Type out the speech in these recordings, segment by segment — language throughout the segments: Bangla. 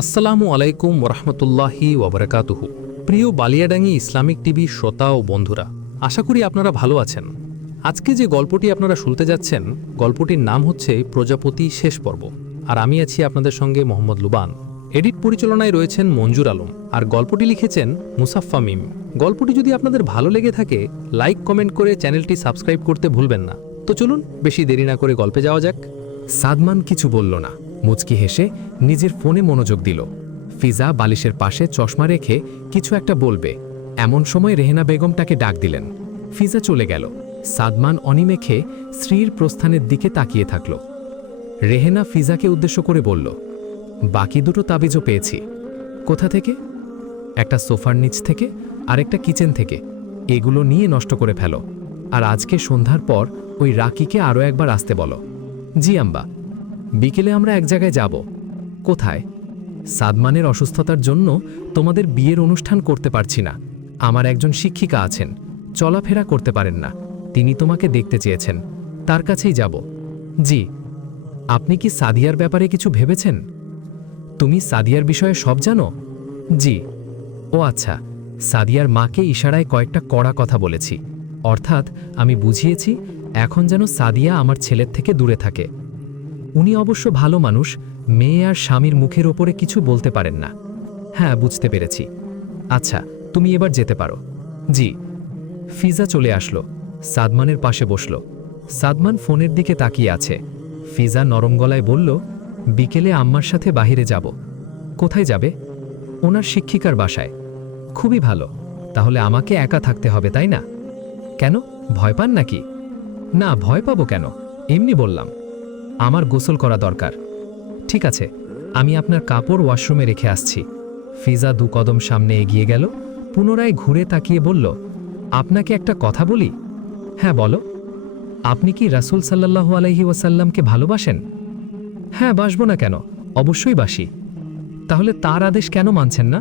আসসালামু আলাইকুম ওরহমতুল্লাহি ওবরাকাতুহু। প্রিয় বালিয়াডাঙ্গি ইসলামিক টিভি শ্রোতা ও বন্ধুরা, আশা করি আপনারা ভালো আছেন। আজকে যে গল্পটি আপনারা শুনতে যাচ্ছেন, গল্পটির নাম হচ্ছে প্রজাপতি শেষ পর্ব। আর আমি আছি আপনাদের সঙ্গে মোহাম্মদ লুবান। এডিট পরিচালনায় রয়েছেন মঞ্জুর আলম, আর গল্পটি লিখেছেন মুসাফফা মিম। গল্পটি যদি আপনাদের ভালো লেগে থাকে, লাইক কমেন্ট করে চ্যানেলটি সাবস্ক্রাইব করতে ভুলবেন না। তো চলুন বেশি দেরি না করে গল্পে যাওয়া যাক। সাদমান কিছু বলল না, মুচকি হেসে নিজের ফোনে মনোযোগ দিল। ফিজা বালিশের পাশে চশমা রেখে কিছু একটা বলবে, এমন সময় রেহেনা বেগমটাকে ডাক দিলেন। ফিজা চলে গেল। সাদমান অনিমেষে স্ত্রীর প্রস্থানের দিকে তাকিয়ে থাকল। রেহেনা ফিজাকে উদ্দেশ্য করে বলল, বাকি দুটো তাবিজও পেয়েছি। কোথা থেকে? একটা সোফার নিচ থেকে আর একটা কিচেন থেকে। এগুলো নিয়ে নষ্ট করে ফেলো, আর আজকে সন্ধ্যার পর ওই রাকিকে আরও একবার আসতে বলো। জি আম্বা। বিকেলে আমরা এক জায়গায় যাব। কোথায়? সাদমানের অসুস্থতার জন্য তোমাদের বিয়ের অনুষ্ঠান করতে পারছি না। আমার একজন শিক্ষিকা আছেন, চলাফেরা করতে পারেন না, তিনি তোমাকে দেখতে চেয়েছেন, তার কাছেই যাব। জি। আপনি কি সাদিয়ার ব্যাপারে কিছু ভেবেছেন? তুমি সাদিয়ার বিষয়ে সব জানো? জি। ও আচ্ছা, সাদিয়ার মাকে ইশারায় কয়েকটা কড়া কথা বলেছি। অর্থাৎ আমি বুঝিয়েছি এখন যেন সাদিয়া আমার ছেলের থেকে দূরে থাকে। উনি অবশ্য ভালো মানুষ, মেয়ে আর স্বামীর মুখের ওপরে কিছু বলতে পারেন না। হ্যাঁ, বুঝতে পেরেছি। আচ্ছা, তুমি এবার যেতে পারো। জি। ফিজা চলে আসলো, সাদমানের পাশে বসল। সাদমান ফোনের দিকে তাকিয়ে আছে। ফিজা নরম গলায় বলল, বিকেলে আম্মার সাথে বাহিরে যাব। কোথায় যাবে? ওনার শিক্ষিকার বাসায়। খুবই ভালো, তাহলে আমাকে একা থাকতে হবে, তাই না? কেন, ভয় পান নাকি? না, ভয় পাবো কেন, এমনি বললাম। আমার গোসল করা দরকার। ঠিক আছে, আমি আপনার কাপড় ওয়াশরুমে রেখে আসছি। ফিজা 2 কদম সামনে এগিয়ে গেল, পুনরায় ঘুরে তাকিয়ে বলল, আপনাকে একটা কথা বলি? হ্যাঁ, বলো। আপনি কি রাসূল সাল্লাল্লাহু আলাইহি ওয়াসাল্লামকে ভালোবাসেন? হ্যাঁ, বাসবো না কেন, অবশ্যই বাসি। তাহলে তার আদেশ কেন মানছেন না?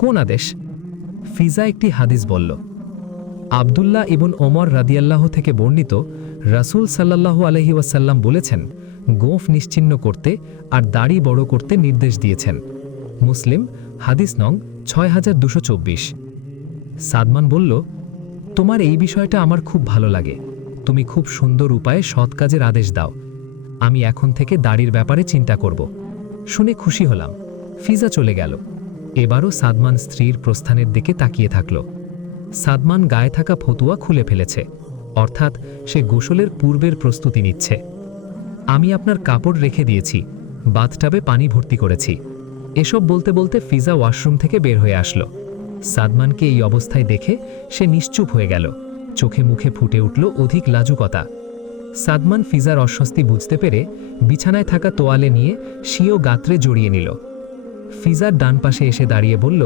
কোন আদেশ? ফিজা একটি হাদিস বলল। আবদুল্লাহ ইবন ওমর রাদিয়াল্লাহু থেকে বর্ণিত, রাসূল সাল্লাল্লাহু আলাইহি ওয়াসাল্লাম বলেছেন, গোঁফ নিশ্চিহ্ন করতে আর দাড়ি বড় করতে নির্দেশ দিয়েছেন। মুসলিম, হাদিস নং 6224। সাদমান বলল, তোমার এই বিষয়টা আমার খুব ভালো লাগে। তুমি খুব সুন্দর উপায়ে সৎ কাজের আদেশ দাও। আমি এখন থেকে দাড়ির ব্যাপারে চিন্তা করব। শুনে খুশি হলাম। ফিজা চলে গেল। এবারও সাদমান স্ত্রীর প্রস্থানের দিকে তাকিয়ে থাকল। সাদমান গায়ে থাকা ফতুয়া খুলে ফেলেছে, অর্থাৎ সে গোসলের পূর্বের প্রস্তুতি নিচ্ছে। আমি আপনার কাপড় রেখে দিয়েছি, বাথটাবে পানি ভর্তি করেছি। এসব বলতে বলতে ফিজা ওয়াশরুম থেকে বের হয়ে আসলো। সাদমানকে এই অবস্থায় দেখে সে নিশ্চুপ হয়ে গেল। চোখে মুখে ফুটে উঠল অধিক লাজুকতা। সাদমান ফিজার অস্বস্তি বুঝতে পেরে বিছানায় থাকা তোয়ালে নিয়ে স্বীয় গাত্রে জড়িয়ে নিল। ফিজার ডান পাশে এসে দাঁড়িয়ে বলল,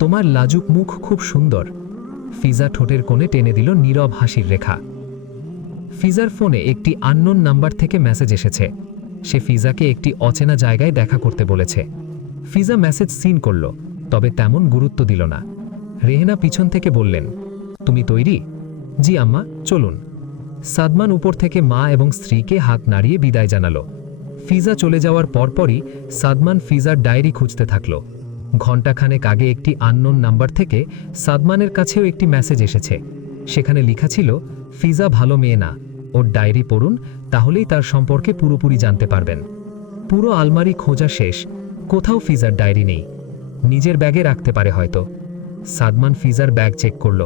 তোমার লাজুক মুখ খুব সুন্দর। ফিজা ঠোঁটের কোণে টেনে দিল নীরব হাসির রেখা। ফিজার ফোনে একটি আননোন নাম্বার থেকে মেসেজ এসেছে। সে ফিজাকে একটি অচেনা জায়গায় দেখা করতে বলেছে। ফিজা মেসেজ সিন করল, তবে তেমন গুরুত্ব দিল না। রেহেনা পিছন থেকে বললেন, তুমি তৈরি? জি আম্মা, চলুন। সাদমান উপর থেকে মা এবং স্ত্রীকে হাত নাড়িয়ে বিদায় জানালো। ফিজা চলে যাওয়ার পরপরই সাদমান ফিজার ডায়েরি খুঁজতে থাকল। ঘণ্টাখানেক আগে একটি আননোন নাম্বার থেকে সাদমানের কাছেও একটি মেসেজ এসেছে। সেখানে লেখা ছিল, ফিজা ভালো মেয়ে না, ওর ডায়েরি পড়ুন, তাহলেই তার সম্পর্কে পুরোপুরি জানতে পারবেন। পুরো আলমারি খোঁজা শেষ, কোথাও ফিজার ডায়েরি নেই। নিজের ব্যাগে রাখতে পারে হয়তো। সাদমান ফিজার ব্যাগ চেক করল।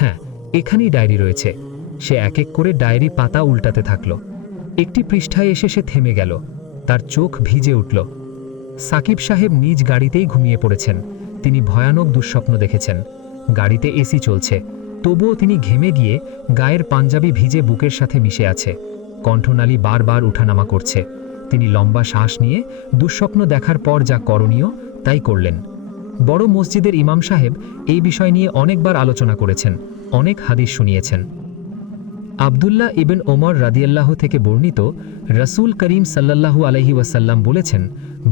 হ্যাঁ, এখানেই ডায়েরি রয়েছে। সে এক এক করে ডায়েরি পাতা উল্টাতে থাকল। একটি পৃষ্ঠায় এসে সে থেমে গেল। তার চোখ ভিজে উঠল। সাকিব সাহেব নিজ গাড়িতেই ঘুমিয়ে পড়েছেন। তিনি ভয়ানক দুঃস্বপ্ন দেখেছেন। গাড়িতে এসি চলছে, তবুও তিনি ঘেমে গিয়ে গায়ের পাঞ্জাবি ভিজে বুকের সাথে মিশে আছে। কণ্ঠনালী বারবার উঠানামা করছে। তিনি লম্বা শ্বাস নিয়ে দুঃস্বপ্ন দেখার পর যা করণীয় তাই করলেন। বড় মসজিদের ইমাম সাহেব এই বিষয় নিয়ে অনেকবার আলোচনা করেছেন, অনেক হাদিস শুনিয়েছেন। আবদুল্লাহ ইবন ওমর রাদিয়াল্লাহু থেকে বর্ণিত, রাসূল করিম সাল্লাল্লাহু আলাইহি ওয়াসাল্লাম বলেছেন,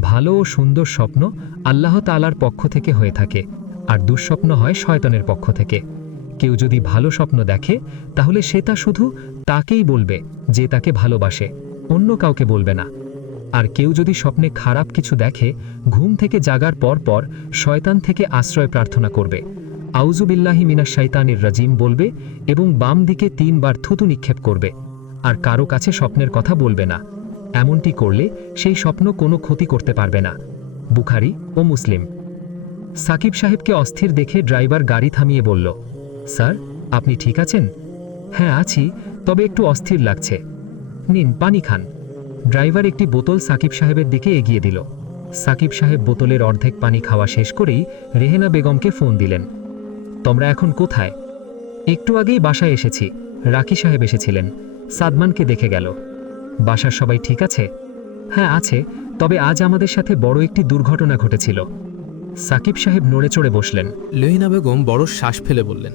ভালো ও সুন্দর স্বপ্ন আল্লাহ তাআলার পক্ষ থেকে হয়ে থাকে, আর দুঃস্বপ্ন হয় শয়তানের পক্ষ থেকে। কেউ যদি ভালো স্বপ্ন দেখে, তাহলে সে তা শুধু তাকেই বলবে যে তাকে ভালোবাসে, অন্য কাউকে বলবে না। আর কেউ যদি স্বপ্নে খারাপ কিছু দেখে ঘুম থেকে জাগার পর পর শয়তান থেকে আশ্রয় প্রার্থনা করবে, আউযুবিল্লাহি মিনাশ শাইতানির রাজিম বলবে এবং বাম দিকে 3 বার থুতু নিক্ষেপ করবে। আর কারো কাছে স্বপ্নের কথা বলবে না। এমনটি করলে সেই স্বপ্ন কোনো ক্ষতি করতে পারবে না। বুখারী ও মুসলিম। সাকিব সাহেবকে অস্থির দেখে ড্রাইভার গাড়ি থামিয়ে বলল, স্যার, আপনি ঠিক আছেন? হ্যাঁ আছি, তবে একটু অস্থির লাগছে। নিন, পানি খান। ড্রাইভার একটি বোতল সাকিব সাহেবের দিকে এগিয়ে দিল। সাকিব সাহেব বোতলের অর্ধেক পানি খাওয়া শেষ করেই রেহেনা বেগমকে ফোন দিলেন। তোমরা এখন কোথায়? একটু আগেই বাসায় এসেছি। রাকি সাহেব এসেছিলেন, সাদমানকে দেখে গেল। বাসার সবাই ঠিক আছে? হ্যাঁ আছে, তবে আজ আমাদের সাথে বড় একটি দুর্ঘটনা ঘটেছিল। সাকিব সাহেব নড়ে চড়ে বসলেন। রেহেনা বেগম বড় শ্বাস ফেলে বললেন,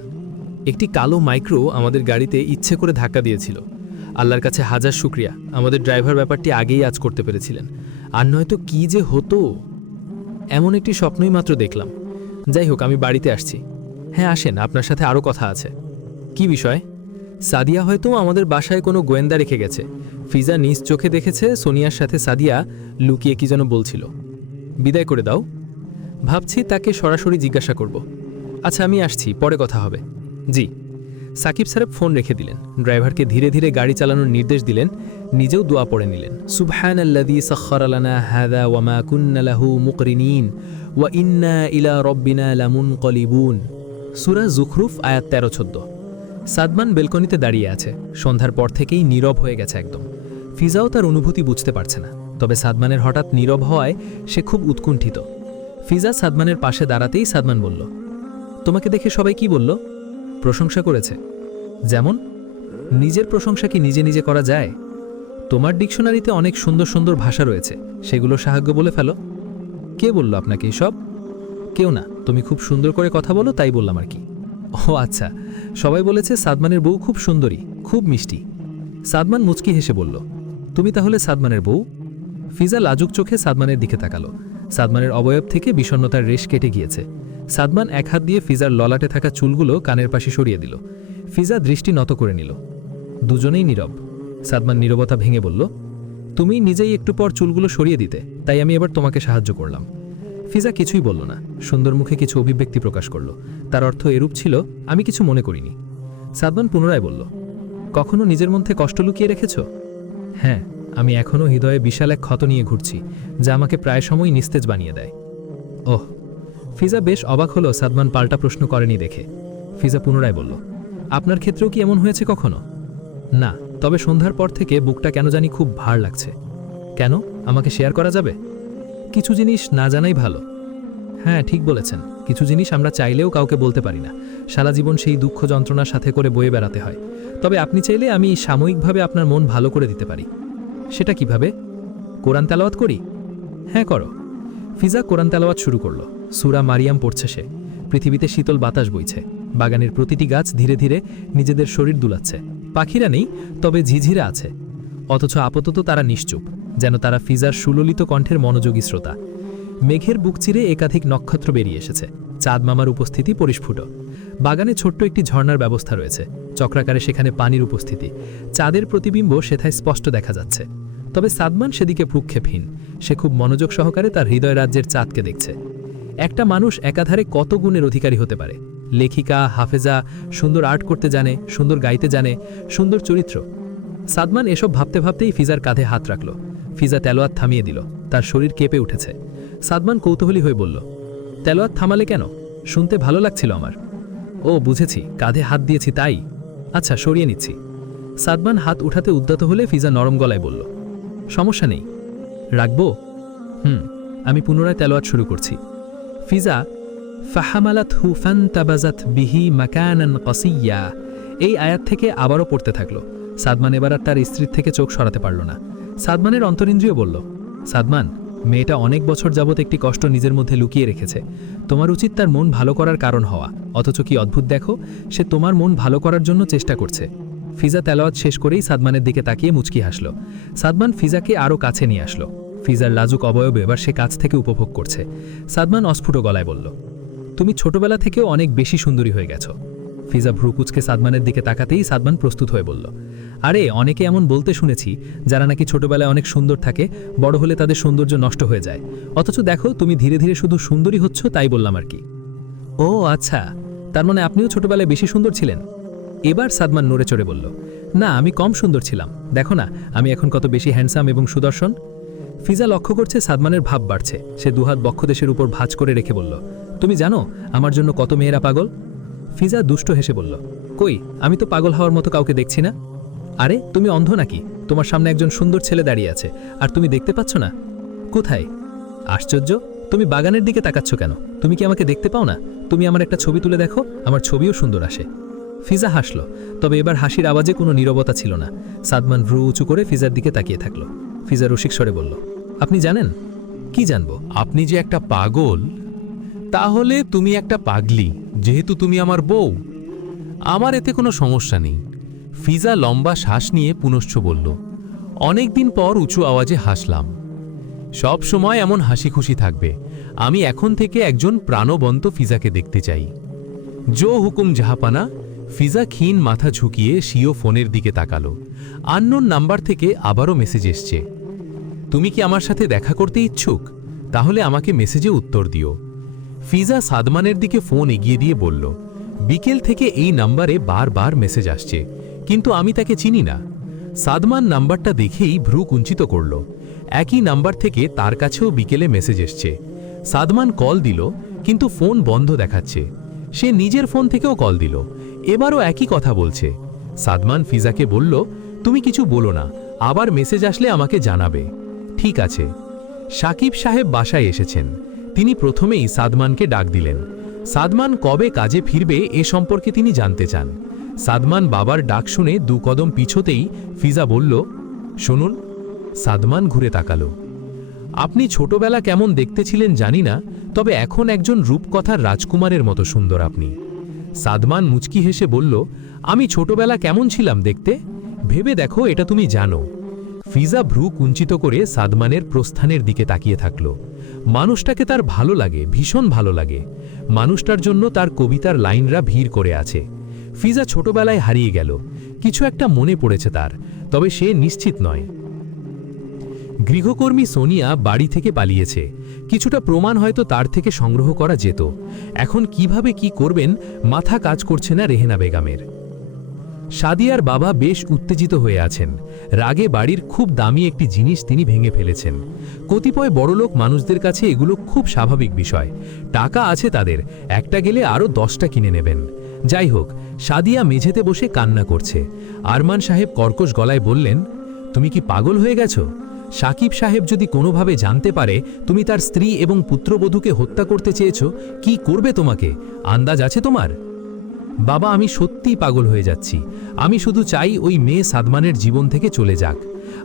একটি কালো মাইক্রো আমাদের গাড়িতে ইচ্ছে করে ধাক্কা দিয়েছিল। আল্লাহর কাছে হাজার শুকরিয়া, আমাদের ড্রাইভার ব্যাপারটি আগেই আজ করতে পেরেছিলেন, আর নয়তো কি যে হতো। এমন একটি স্বপ্নই মাত্র দেখলাম। যাই হোক, আমি বাড়িতে আসছি। হ্যাঁ আসেন, আপনার সাথে আরও কথা আছে। কি বিষয়? সাদিয়া হয়তো আমাদের বাসায় কোনো গোয়েন্দা রেখে গেছে। ফিজা নিজ চোখে দেখেছে সোনিয়ার সাথে সাদিয়া লুকিয়ে কি যেন বলছিল। বিদায় করে দাও। ভাবছি তাকে সরাসরি জিজ্ঞাসা করব। আচ্ছা আমি আসছি, পরে কথা হবে। জি। সাকিব সাহেব ফোন রেখে দিলেন। ড্রাইভারকে ধীরে ধীরে গাড়ি চালানোর নির্দেশ দিলেন, নিজেও দোয়া পড়ে নিলেন। সুবহানাল্লাযী সাখখারা লানা হাযা ওয়া মা কুন্না লাহু মুকরিনিন ওয়া ইন্না ইলা রাব্বিনা লামুনকালিবুন। সূরা যুখরুফ আয়াত 13-14। সাদমান বেলকনিতে দাঁড়িয়ে আছে। সন্ধ্যার পর থেকেই নীরব হয়ে গেছে একদম। ফিজাও তার অনুভূতি বুঝতে পারছে না, তবে সাদমানের হঠাৎ নীরব হওয়ায় সে খুব উৎকণ্ঠিত। ফিজা সাদমানের পাশে দাঁড়াতেই সাদমান বলল, তোমাকে দেখে সবাই কি বলল? প্রশংসা করেছে। যেমন? নিজের প্রশংসা কি নিজে নিজে করা যায়? তোমার ডিকশনারিতে অনেক সুন্দর সুন্দর ভাষা রয়েছে, সেগুলো সাহায্য বলে ফেলো। কে বলল আপনাকে এসব? কেউ না, তুমি খুব সুন্দর করে কথা বলো তাই বললাম আর কি। ও আচ্ছা, সবাই বলেছে সাদমানের বউ খুব সুন্দরী, খুব মিষ্টি। সাদমান মুচকি হেসে বলল, তুমি তাহলে সাদমানের বউ? ফিজা লাজুক চোখে সাদমানের দিকে তাকালো। সাদমানের অবয়ব থেকে বিষণ্ণতার রেশ কেটে গিয়েছে। সাদমান এক হাত দিয়ে ফিজার ললাটে থাকা চুলগুলো কানের পাশে সরিয়ে দিল। ফিজা দৃষ্টি নত করে নিল। দুজনেই নীরব। সাদমান নীরবতা ভেঙে বলল, তুমি নিজেই একটু পর চুলগুলো সরিয়ে দিতে, তাই আমি এবার তোমাকে সাহায্য করলাম। ফিজা কিছুই বলল না, সুন্দর মুখে কিছু অভিব্যক্তি প্রকাশ করল। তার অর্থ এরূপ ছিল, আমি কিছু মনে করিনি। সাদমান পুনরায় বলল, কখনো নিজের মধ্যে কষ্ট লুকিয়ে রেখেছ? হ্যাঁ, আমি এখনও হৃদয়ে বিশাল এক ক্ষত নিয়ে ঘুরছি, যা আমাকে প্রায় সময়ই নিস্তেজ বানিয়ে দেয়। ওহ। ফিজা বেশ অবাক হলো সাদমান পাল্টা প্রশ্ন করেনি দেখে। ফিজা পুনরায় বলল, আপনার ক্ষেত্রেও কি এমন হয়েছে কখনো? না, তবে সন্ধ্যার পর থেকে বুকটা কেন জানি খুব ভার লাগছে। কেন, আমাকে শেয়ার করা যাবে? কিছু জিনিস না জানাই ভালো। হ্যাঁ ঠিক বলেছেন, কিছু জিনিস আমরা চাইলেও কাউকে বলতে পারি না। সারা জীবন সেই দুঃখ যন্ত্রণার সাথে করে বয়ে বেড়াতে হয়। তবে আপনি চাইলে আমি সাময়িকভাবে আপনার মন ভালো করে দিতে পারি। সেটা কিভাবে? কোরআন তেলাওয়াত করি? হ্যাঁ করো। ফিজা কোরআন তেলাওয়াত শুরু করল। সূরা মারিয়াম পড়ছে সে। পৃথিবীতে শীতল বাতাস বইছে। বাগানের প্রতিটি গাছ ধীরে ধীরে নিজেদের শরীর দুলাচ্ছে। পাখিরা নেই, তবে ঝিঝিরা আছে। অথচ আপাতত তারা নিশ্চুপ, যেন তারা ফিজার সুললিত কণ্ঠের মনোযোগী শ্রোতা। মেঘের বুক চিরে একাধিক নক্ষত্র বেরিয়ে এসেছে। চাঁদ মামার উপস্থিতি পরিস্ফুট। বাগানে ছোট্ট একটি ঝর্ণার ব্যবস্থা রয়েছে। চক্রাকারে সেখানে পানির উপস্থিতি। চাঁদের প্রতিবিম্ব সেথায় স্পষ্ট দেখা যাচ্ছে। তবে সাদমান সেদিকে ভ্রুক্ষেপহীন। সে খুব মনোযোগ সহকারে তার হৃদয় রাজ্যের চাঁদকে দেখছে। একটা মানুষ একাধারে কত গুণের অধিকারী হতে পারে। লেখিকা, হাফেজা, সুন্দর আর্ট করতে জানে, সুন্দর গাইতে জানে, সুন্দর চরিত্র। সাদমান এসব ভাবতে ভাবতেই ফিজার কাঁধে হাত রাখল। ফিজা তেলোয়াত থামিয়ে দিল। তার শরীর কেঁপে উঠেছে। সাদমান কৌতূহলী হয়ে বলল, তেলোয়াত থামালে কেন? শুনতে ভালো লাগছিল আমার। ও বুঝেছি, কাঁধে হাত দিয়েছি তাই। আচ্ছা সরিয়ে নিচ্ছি। সাদমান হাত উঠাতে উদ্যত হলে ফিজা নরম গলায় বলল, সমস্যা নেই। রাখবো? আমি পুনরায় তেলোয়াত শুরু করছি। ফিজা ফাহামালাতহু ফান্তাবাজাত বিহি মাকানান কাসিয়্যা, এই আয়াত থেকে আবারও পড়তে থাকলো। সাদমান এবার আর তার স্ত্রীর থেকে চোখ সরাতে পারল না। সাদমানের অন্তরিন্দ্রিয় বলল, সাদমান, মেয়েটা অনেক বছর যাবৎ একটি কষ্ট নিজের মধ্যে লুকিয়ে রেখেছে। তোমার উচিত তার মন ভালো করার কারণ হওয়া। অথচ কি অদ্ভুত দেখো, সে তোমার মন ভালো করার জন্য চেষ্টা করছে। ফিজা তেলাওয়াত শেষ করেই সাদমানের দিকে তাকিয়ে মুচকি হাসল। সাদমান ফিজাকে আরও কাছে নিয়ে আসলো। ফিজার লাজুক অবয়বে এবার সে কাছ থেকে উপভোগ করছে। সাদমান অস্ফুট গলায় বলল, তুমি ছোটবেলা থেকেও অনেক বেশি সুন্দরী হয়ে গেছো। ফিজা ভ্রুকুচকে সাদমানের দিকে তাকাতেই সাদমান প্রস্তুত হয়ে বলল, আরে অনেকে এমন বলতে শুনেছি যারা নাকি ছোটবেলায় অনেক সুন্দর থাকে, বড় হলে তাদের সৌন্দর্য নষ্ট হয়ে যায়। অথচ দেখো তুমি ধীরে ধীরে শুধু সুন্দরী হচ্ছ, তাই বললাম আর কি। ও আচ্ছা, তার মানে আপনিও ছোটবেলায় বেশি সুন্দর ছিলেন? এবার সাদমান নড়ে চড়ে বলল, না আমি কম সুন্দর ছিলাম, দেখো না আমি এখন কত বেশি হ্যান্ডসাম এবং সুদর্শন। ফিজা লক্ষ্য করছে সাদমানের ভাব বাড়ছে। সে দুহাত বক্ষদেশের উপর ভাঁজ করে রেখে বলল, তুমি জানো আমার জন্য কত মেয়েরা পাগল? ফিজা দুষ্ট হেসে বলল, কই, আমি তো পাগল হওয়ার মতো কাউকে দেখছি না। আরে তুমি অন্ধ নাকি? তোমার সামনে একজন সুন্দর ছেলে দাঁড়িয়ে আছে, আর তুমি দেখতে পাচ্ছ না? কোথায়? আশ্চর্য, তুমি বাগানের দিকে তাকাচ্ছ কেন? তুমি কি আমাকে দেখতে পাও না? তুমি আমার একটা ছবি তুলে দেখো, আমার ছবিও সুন্দর আসে। ফিজা হাসল, তবে এবার হাসির আওয়াজে কোনো নীরবতা ছিল না। সাদমান ভ্রু উঁচু করে ফিজার দিকে তাকিয়ে থাকল। ফিজা রসিক স্বরে বলল, আপনি জানেন? কি জানবো? আপনি যে একটা পাগল। তাহলে তুমি একটা পাগলি, যেহেতু তুমি আমার বউ। আমার এতে কোনো সমস্যা নেই। ফিজা লম্বা শ্বাস নিয়ে পুনশ্চ বলল, অনেক দিন পর উঁচু আওয়াজে হাসলাম। সব সময় এমন হাসি খুশি থাকবে। আমি এখন থেকে একজন প্রাণবন্ত ফিজাকে দেখতে চাই। জো হুকুম জাহাপানা। ফিজা ক্ষীণ মাথা ঝুঁকিয়ে সিও ফোনের দিকে তাকালো। আননোন নাম্বার থেকে আবারও মেসেজ এসছে। তুমি কি আমার সাথে দেখা করতে ইচ্ছুক? তাহলে আমাকে মেসেজে উত্তর দিও। ফিজা সাদমানের দিকে ফোন এগিয়ে দিয়ে বলল, বিকেল থেকে এই নাম্বারে বারবার মেসেজ আসছে, কিন্তু আমি তাকে চিনি না। সাদমান নাম্বারটা দেখেই ভ্রু কুঞ্চিত করল। একই নাম্বার থেকে তার কাছেও বিকেলে মেসেজ এসছে। সাদমান কল দিল, কিন্তু ফোন বন্ধ দেখাচ্ছে। সে নিজের ফোন থেকেও কল দিল, এবারও একই কথা বলছে। সাদমান ফিজাকে বলল, তুমি কিছু বলো না, আবার মেসেজ আসলে আমাকে জানাবে। ঠিক আছে। সাকিব সাহেব বাসায় এসেছেন। তিনি প্রথমেই সাদমানকে ডাক দিলেন। সাদমান কবে কাজে ফিরবে এ সম্পর্কে তিনি জানতে চান। সাদমান বাবার ডাক শুনে 2 কদম পিছোতেই ফিজা বলল, শুনুন। সাদমান ঘুরে তাকালো। আপনি ছোটবেলা কেমন দেখতে ছিলেন জানি না, তবে এখন একজন রূপকথার রাজকুমারের মতো সুন্দর আপনি। সাদমান মুচকি হেসে বলল, আমি ছোটবেলা কেমন ছিলাম দেখতে? ভেবে দেখো, এটা তুমি জানো। ফিজা ভ্রু কুঞ্চিত করে সাদমানের প্রস্থানের দিকে তাকিয়ে থাকল। মানুষটাকে তার ভালো লাগে, ভীষণ ভালো লাগে। মানুষটার জন্য তার কবিতার লাইনরা ভিড় করে আছে। ফিজা ছোটবেলায় হারিয়ে গেল, কিছু একটা মনে পড়েছে তার, তবে সে নিশ্চিত নয়। গৃহকর্মী সোনিয়া বাড়ি থেকে পালিয়েছে। কিছুটা প্রমাণ হয়তো তার থেকে সংগ্রহ করা যেত। এখন কিভাবে কি করবেন মাথা কাজ করছে না রেহেনা বেগমের। সাদিয়ার বাবা বেশ উত্তেজিত হয়ে আছেন। রাগে বাড়ির খুব দামি একটি জিনিস তিনি ভেঙে ফেলেছেন। কতিপয় বড়লোক মানুষদের কাছে এগুলো খুব স্বাভাবিক বিষয়। টাকা আছে তাদের, একটা গেলে আরও 10টা কিনে নেবেন। যাই হোক, সাদিয়া মেঝেতে বসে কান্না করছে। আরমান সাহেব কর্কশ গলায় বললেন, তুমি কি পাগল হয়ে গেছো? সাকিব সাহেব যদি কোনোভাবে জানতে পারে তুমি তার স্ত্রী এবং পুত্রবধূকে হত্যা করতে চেয়েছ, কি করবে তোমাকে? আন্দাজ আছে তোমার? বাবা, আমি সত্যিই পাগল হয়ে যাচ্ছি। আমি শুধু চাই ওই মেয়ে সাদমানের জীবন থেকে চলে যাক।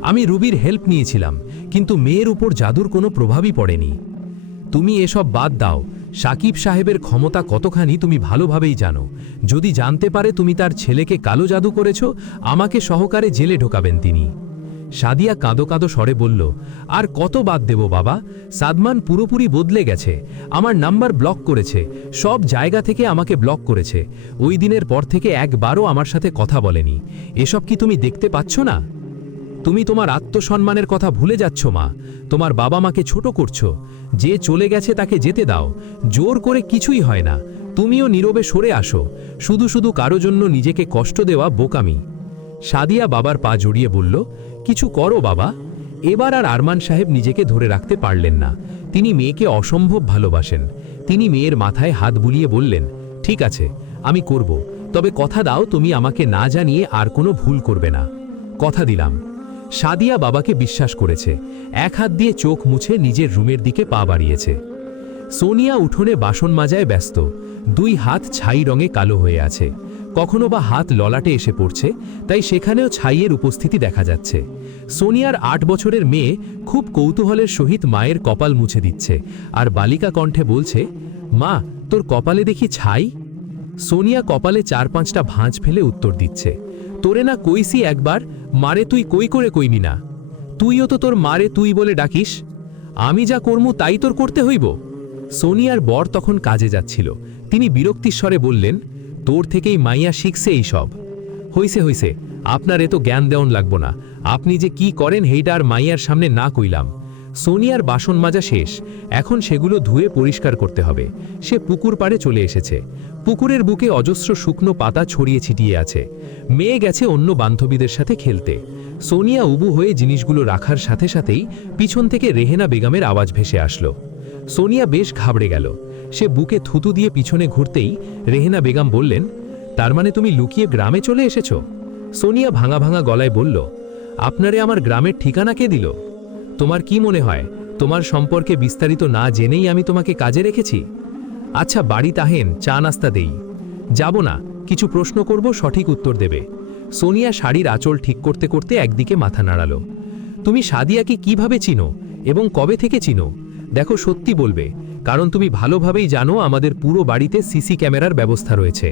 আমি রুবির হেল্প নিয়েছিলাম, কিন্তু মেয়ের উপর জাদুর কোনো প্রভাবই পড়েনি। তুমি এসব বাদ দাও। সাকিব সাহেবের ক্ষমতা কতখানি তুমি ভালোভাবেই জানো। যদি জানতে পারে তুমি তার ছেলেকে কালো জাদু করেছ, আমাকে সহকারে জেলে ঢোকাবেন তিনি। সাদিয়া কাঁদো কাঁদো স্বরে বলল, আর কত বাদ দেব বাবা? সাদমান পুরোপুরি বদলে গেছে। আমার নাম্বার ব্লক করেছে, সব জায়গা থেকে আমাকে ব্লক করেছে। ওই দিনের পর থেকে একবারও আমার সাথে কথা বলেনি। এসব কি তুমি দেখতে পাচ্ছ না? তুমি তোমার আত্মসম্মানের কথা ভুলে যাচ্ছ মা। তোমার বাবা মাকে ছোট করছো। যে চলে গেছে তাকে যেতে দাও। জোর করে কিছুই হয় না। তুমিও নীরবে সরে আসো। শুধু শুধু কারো জন্য নিজেকে কষ্ট দেওয়া বোকামি। সাদিয়া বাবার পা জড়িয়ে বলল, কিছু করো বাবা। এবার আর আরমান সাহেব নিজেকে ধরে রাখতে পারলেন না। তিনি মেয়েকে অসম্ভব ভালোবাসেন। তিনি মেয়ের মাথায় হাত বুলিয়ে বললেন, ঠিক আছে, আমি করব, তবে কথা দাও তুমি আমাকে না জানিয়ে আর কোনো ভুল করবে না। কথা দিলাম। সাদিয়া বাবাকে বিশ্বাস করেছে। এক হাত দিয়ে চোখ মুছে নিজের রুমের দিকে পা বাড়িয়েছে। সোনিয়া উঠোনে বাসন মাজায় ব্যস্ত। 2 হাত ছাই রঙে কালো হয়ে আছে। কখনো বা হাত ললাটে এসে পড়ছে, তাই সেখানেও ছাইয়ের উপস্থিতি দেখা যাচ্ছে। সোনিয়ার 8 বছরের মেয়ে খুব কৌতূহলের সহিত মায়ের কপাল মুছে দিচ্ছে, আর বালিকা কণ্ঠে বলছে, মা, তোর কপালে দেখি ছাই। সোনিয়া কপালে 4-5টা ভাঁজ ফেলে উত্তর দিচ্ছে, তোরে না কইসি একবার, মারে তুই কই করে কইনি না? তুইও তো তোর মারে তুই বলে ডাকিস। আমি যা কর্মু তাই তোর করতে হইব। সোনিয়ার বর তখন কাজে যাচ্ছিল। তিনি বিরক্তির স্বরে বললেন, তোর থেকেই মাইয়া শিখছে এই সব। হইছে হইছে, আপনার এত জ্ঞান দেওয়ান লাগবো না, আপনি যে কি করেন হেইটা আর মাইয়ার সামনে না কইলাম। সোনিয়ার বাসন মাজা শেষ, এখন সেগুলো ধুয়ে পরিষ্কার করতে হবে। সে পুকুর পাড়ে চলে এসেছে। পুকুরের বুকে অজস্র শুকনো পাতা ছড়িয়ে ছিটিয়ে আছে। মেয়ে গেছে অন্য বান্ধবীদের সাথে খেলতে। সোনিয়া উবু হয়ে জিনিসগুলো রাখার সাথে সাথেই পিছন থেকে রেহেনা বেগমের আওয়াজ ভেসে আসলো। সোনিয়া বেশ ঘাবড়ে গেল। সে বুকে থুতু দিয়ে পিছনে ঘুরতেই রেহেনা বেগম বললেন, তার মানে তুমি লুকিয়ে গ্রামে চলে এসেছো? সোনিয়া ভাঙা ভাঙা গলায় বলল, আপনারে আমার গ্রামের ঠিকানা কে দিল? তোমার কি মনে হয় তোমার সম্পর্কে বিস্তারিত না জেনেই আমি তোমাকে কাজে রেখেছি? আচ্ছা বাড়ি তাহেন, চা নাস্তা দেই। যাব না, কিছু প্রশ্ন করব, সঠিক উত্তর দেবে। সোনিয়া শাড়ির আঁচল ঠিক করতে করতে একদিকে মাথা নাড়ালো। তুমি সাদিয়াকে কিভাবে চিনো এবং কবে থেকে চিনো? দেখো সত্যি বলবে, কারণ তুমি ভালোভাবেই জানো আমাদের পুরো বাড়িতে সিসি ক্যামেরার ব্যবস্থা রয়েছে।